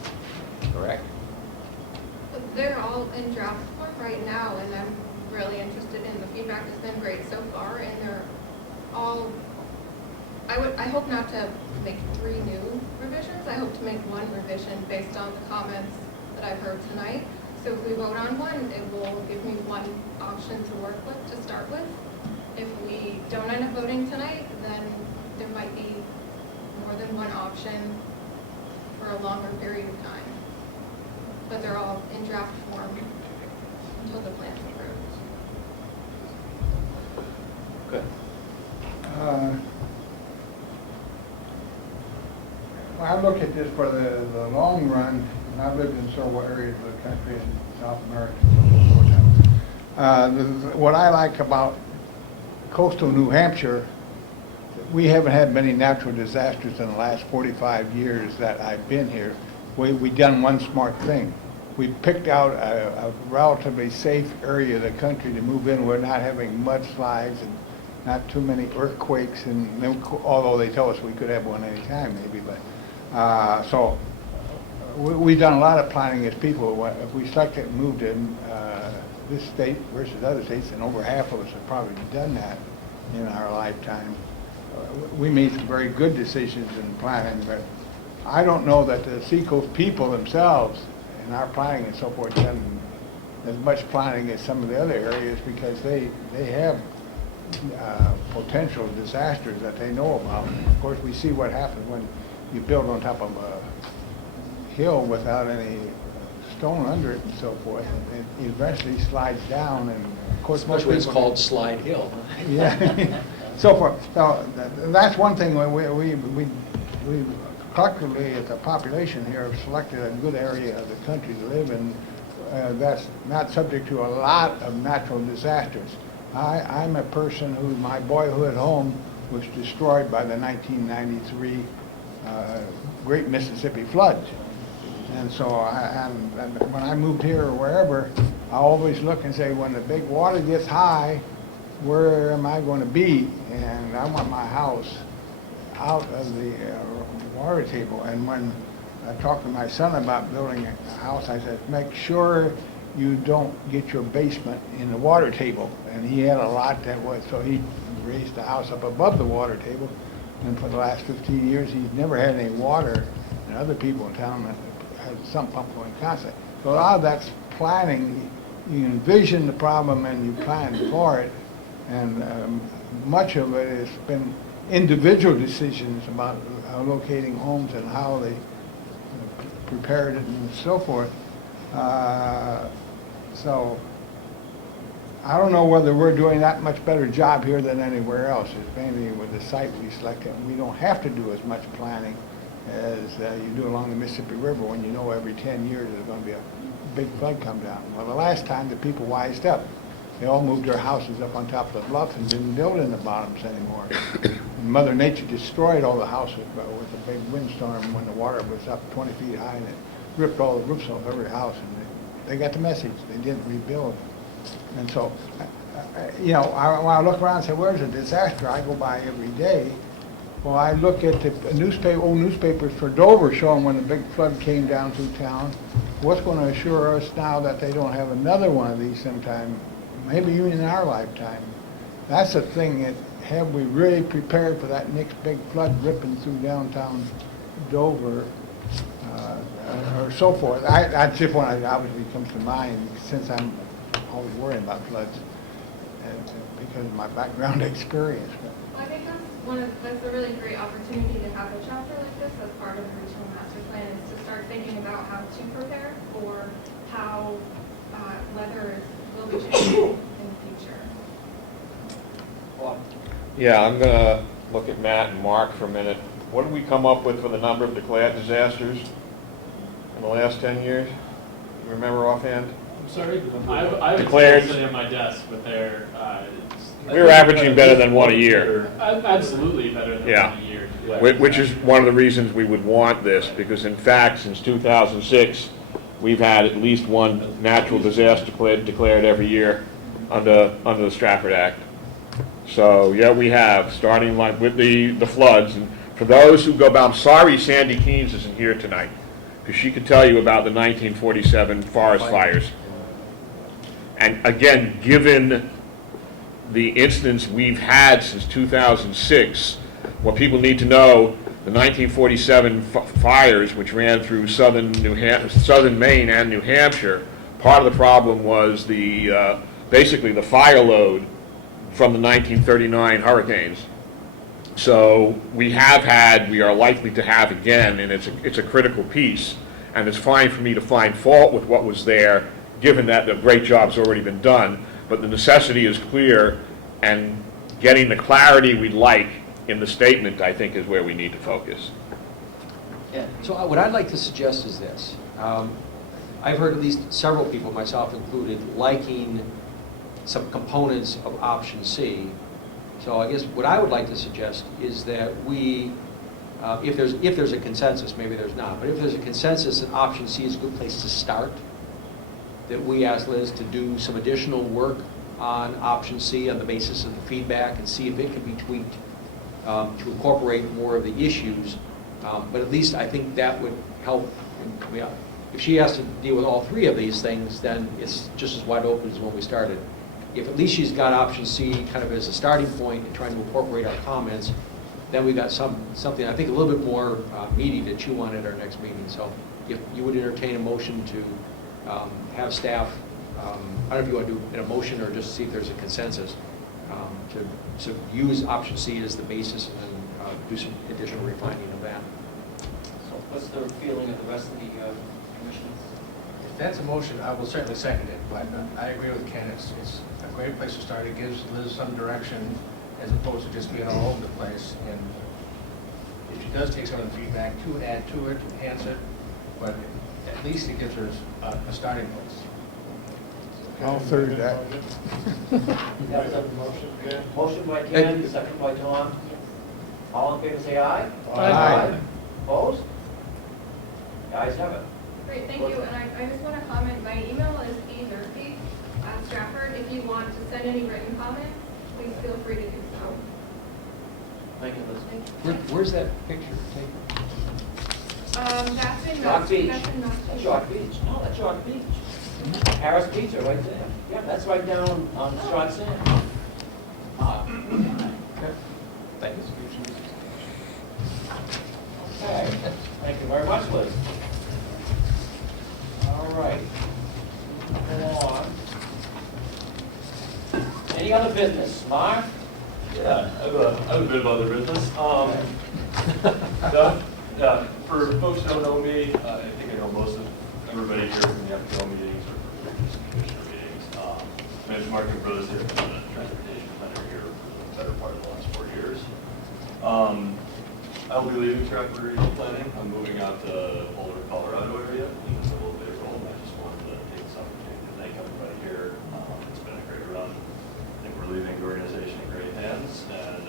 Correct? They're all in draft form right now, and I'm really interested in the feedback has been great so far, and they're all, I hope not to make 3 new revisions. I hope to make 1 revision based on the comments that I've heard tonight. So if we vote on one, it will give me 1 option to work with, to start with. If we don't end up voting tonight, then there might be more than 1 option for a longer period of time. But they're all in draft form until the plan's approved. Good. When I look at this for the long run, and I've lived in several areas of the country in South America, what I like about coastal New Hampshire, we haven't had many natural disasters in the last 45 years that I've been here. We done one smart thing. We picked out a relatively safe area of the country to move in. We're not having mudslides and not too many earthquakes, and although they tell us we could have one any time maybe, but so we've done a lot of planning as people. If we stuck it and moved in this state versus other states, and over half of us have probably done that in our lifetime, we made some very good decisions in planning, but I don't know that the Seacoast people themselves in our planning and so forth done as much planning as some of the other areas because they have potential disasters that they know about. Of course, we see what happens when you build on top of a hill without any stone under it and so forth. It eventually slides down, and of course, Especially when it's called Slide Hill. Yeah, so forth. So that's one thing we collectively as a population here have selected a good area of the country to live in that's not subject to a lot of natural disasters. I'm a person who, my boyhood home was destroyed by the 1993 Great Mississippi Floods. And so and when I moved here or wherever, I always look and say, when the big water gets high, where am I going to be? And I want my house out of the water table. And when I talked to my son about building a house, I said, make sure you don't get your basement in the water table. And he had a lot that was, so he raised the house up above the water table. And for the last 15 years, he's never had any water. And other people in town had some pump going constantly. So a lot of that's planning. You envision the problem and you plan for it. And much of it has been individual decisions about locating homes and how they prepared it and so forth. So I don't know whether we're doing that much better job here than anywhere else. It's mainly with the site we selected. We don't have to do as much planning as you do along the Mississippi River when you know every 10 years there's going to be a big flood come down. Well, the last time the people wised up. They all moved their houses up on top of the bluff and didn't build in the bottoms anymore. And Mother Nature destroyed all the houses with a big windstorm when the water was up 20 feet high, and it ripped all the roofs off every house. And they got the message. They didn't rebuild. And so, you know, when I look around and say, where's a disaster? I go by every day. Well, I look at the old newspapers for Dover showing when the big flood came down through town. What's going to assure us now that they don't have another one of these sometime? Maybe even in our lifetime. That's the thing, that have we really prepared for that next big flood ripping through downtown Dover or so forth. That's just one that obviously comes to mind since I'm always worrying about floods because of my background experience. Well, I think that's a really great opportunity to have a chapter like this as part of the regional master plan, is to start thinking about how to prepare for how weather will be changing in the future. Yeah, I'm going to look at Matt and Mark for a minute. What did we come up with for the number of declared disasters in the last 10 years? You remember offhand? I'm sorry? I have Declared. it sitting at my desk, but they're... we were averaging better than one a year. Absolutely better than one a year. Which is one of the reasons we would want this, because in fact, since 2006, we've had at least one natural disaster declared every year under the Strafford Act. So yeah, we have, starting like with the floods. And for those who go back, I'm sorry Sandy Keynes isn't here tonight, because she could tell you about the 1947 forest fires. And again, given the incidents we've had since 2006, what people need to know, the 1947 fires, which ran through southern Maine and New Hampshire, part of the problem was basically the fire load from the 1939 hurricanes. So we are likely to have again, and it's a critical piece. And it's fine for me to find fault with what was there, given that a great job's already been done. But the necessity is clear, and getting the clarity we'd like in the statement, I think, is where we need to focus. Yeah. So what I'd like to suggest is this. I've heard at least several people, myself included, liking some components of option C. So I guess what I would like to suggest is that we, if there's a consensus, maybe there's not, but if there's a consensus that option C is a good place to start, that we ask Liz to do some additional work on option C on the basis of the feedback and see if it can be tweaked to incorporate more of the issues. But at least I think that would help. If she has to deal with all three of these things, then it's just as wide open as when we started. If at least she's got option C kind of as a starting point and trying to incorporate our comments, then we got something, I think, a little bit more meaty to chew on at our next meeting. So if you would entertain a motion to have staff, I don't know if you want to do in a motion or just see if there's a consensus, to use option C as the basis and then do some additional refining of that. So what's the feeling of the rest of the commissioners? If that's a motion, I will certainly second it, but I agree with Ken, it's a great place to start. It gives Liz some direction as opposed to just being all over the place. And if she does take some of the feedback, to add to it, enhance it, but at least it gives her a starting place. I'll third that. Motion by Ken, second by Tom. All in favor, say aye. Aye. Opposed? The ayes have it. Great, thank you, and I just want to comment, my email is Srpc@Strafford. If you want to send any written comments, please feel free to do so. Thank you, Liz. Where's that picture taken? That's in Rock Beach. That's in North That's Rock Beach. No, that's Rock Beach. Harris Pizza right there. Yeah, that's right down on Strong Sand. Thanks. Okay, thank you very much, Liz. All right, moving on. Any other business? Mark? Yeah, I have a bit of other business. For folks who don't know me, I think I know most of everybody here from the FPL meetings or from previous commissioner meetings. Managed Marketing Brothers here, been a transportation planner here for the better part of the last 4 years. I will be leaving Strafford Regional Planning. I'm moving out to Boulder, Colorado area in the middle of April, and I just wanted to take this opportunity to thank everybody here. It's been a great run. I think we're leaving the organization in great hands, and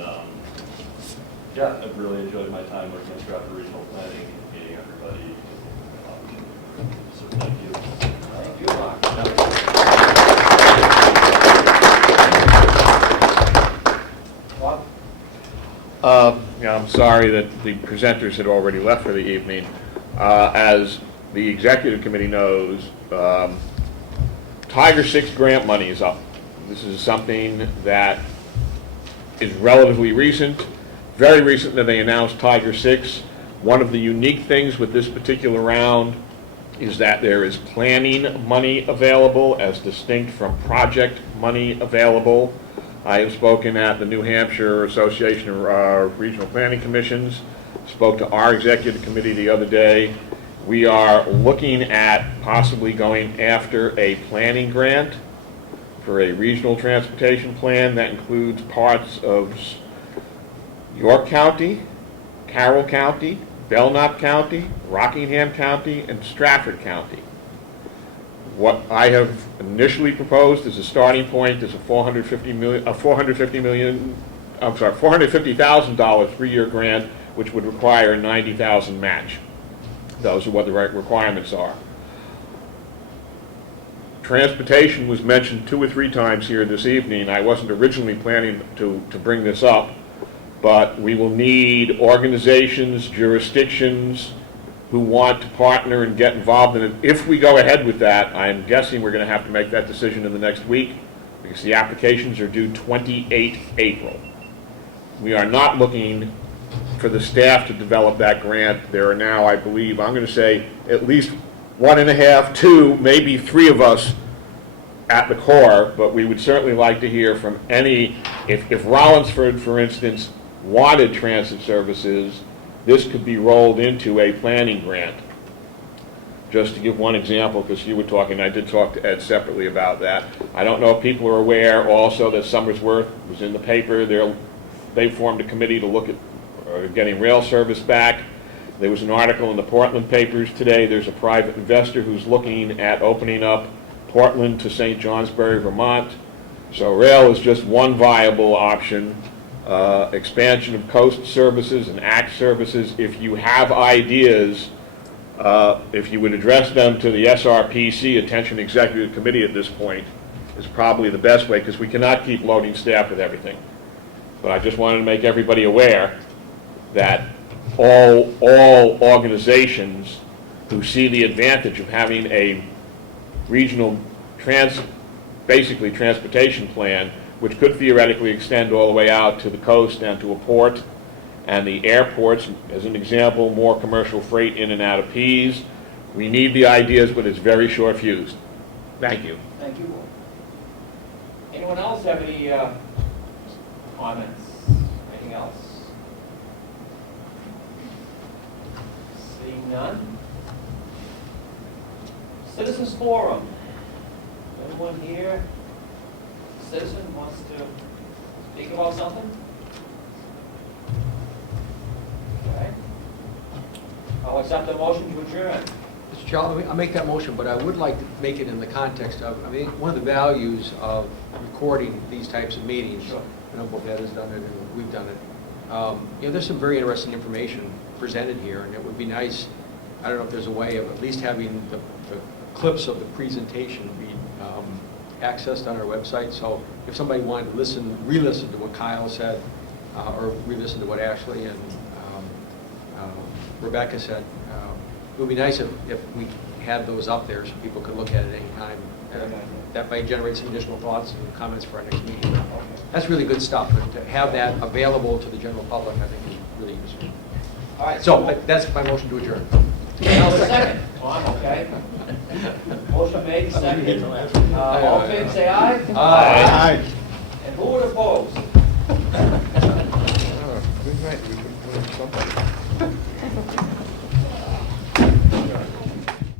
yeah, I've really enjoyed my time working at Strafford Regional Planning, meeting everybody. So thank you. Thank you, Mark. Bob? Yeah, I'm sorry that the presenters had already left for the evening. As the executive committee knows, Tiger 6 grant money is up. This is something that is relatively recent. Very recent that they announced Tiger 6. One of the unique things with this particular round is that there is planning money available as distinct from project money available. I have spoken at the New Hampshire Association of Regional Planning Commissions, spoke to our executive committee the other day. We are looking at possibly going after a planning grant for a regional transportation plan that includes parts of York County, Carroll County, Belknap County, Rockingham County, and Strafford County. What I have initially proposed as a starting point is a $450,000 3-year grant, which would require a $90,000 match. Those are what the right requirements are. Transportation was mentioned 2 or 3 times here this evening. I wasn't originally planning to bring this up, but we will need organizations, jurisdictions who want to partner and get involved in it. If we go ahead with that, I'm guessing we're going to have to make that decision in the next week because the applications are due 28th April. We are not looking for the staff to develop that grant. There are now, I believe, I'm going to say at least 1.5, 2, maybe 3 of us at the core, but we would certainly like to hear from any, if Rollinsford, for instance, wanted transit services, this could be rolled into a planning grant. Just to give one example, because you were talking, I did talk to Ed separately about that. I don't know if people are aware also that Somersworth was in the paper. They formed a committee to look at getting rail service back. There was an article in the Portland papers today. There's a private investor who's looking at opening up Portland to St. Johnsbury, Vermont. So rail is just one viable option. Expansion of coast services and ACT services. If you have ideas, if you would address them to the Srpc, Attention Executive Committee at this point, is probably the best way because we cannot keep loading staff with everything. But I just wanted to make everybody aware that all organizations who see the advantage of having a regional basically transportation plan, which could theoretically extend all the way out to the coast and to a port and the airports, as an example, more commercial freight in and out of Pease. We need the ideas, but it's very short-fused. Thank you. Thank you. Anyone else have any comments? Anything else? Seeing none? Citizens Forum. Anyone here, citizen, wants to speak about something? Okay. I'll accept the motion to adjourn. Mr. Chairman, I'll make that motion, but I would like to make it in the context of, I mean, one of the values of recording these types of meetings, I know both Ed has done it and we've done it, you know, there's some very interesting information presented here, and it would be nice, I don't know if there's a way of at least having the clips of the presentation be accessed on our website, so if somebody wanted to listen, re-listen to what Kyle said, or re-listen to what Ashlee and Rebecca said, it would be nice if we had those up there so people could look at it any time. That might generate some additional thoughts and comments for our next meeting. That's really good stuff, and to have that available to the general public, I think, is really useful. All right. So that's my motion to adjourn. Second. Okay. Motion made, seconded. All in favor, say aye. Aye. And who would oppose? Good night, we can put in something.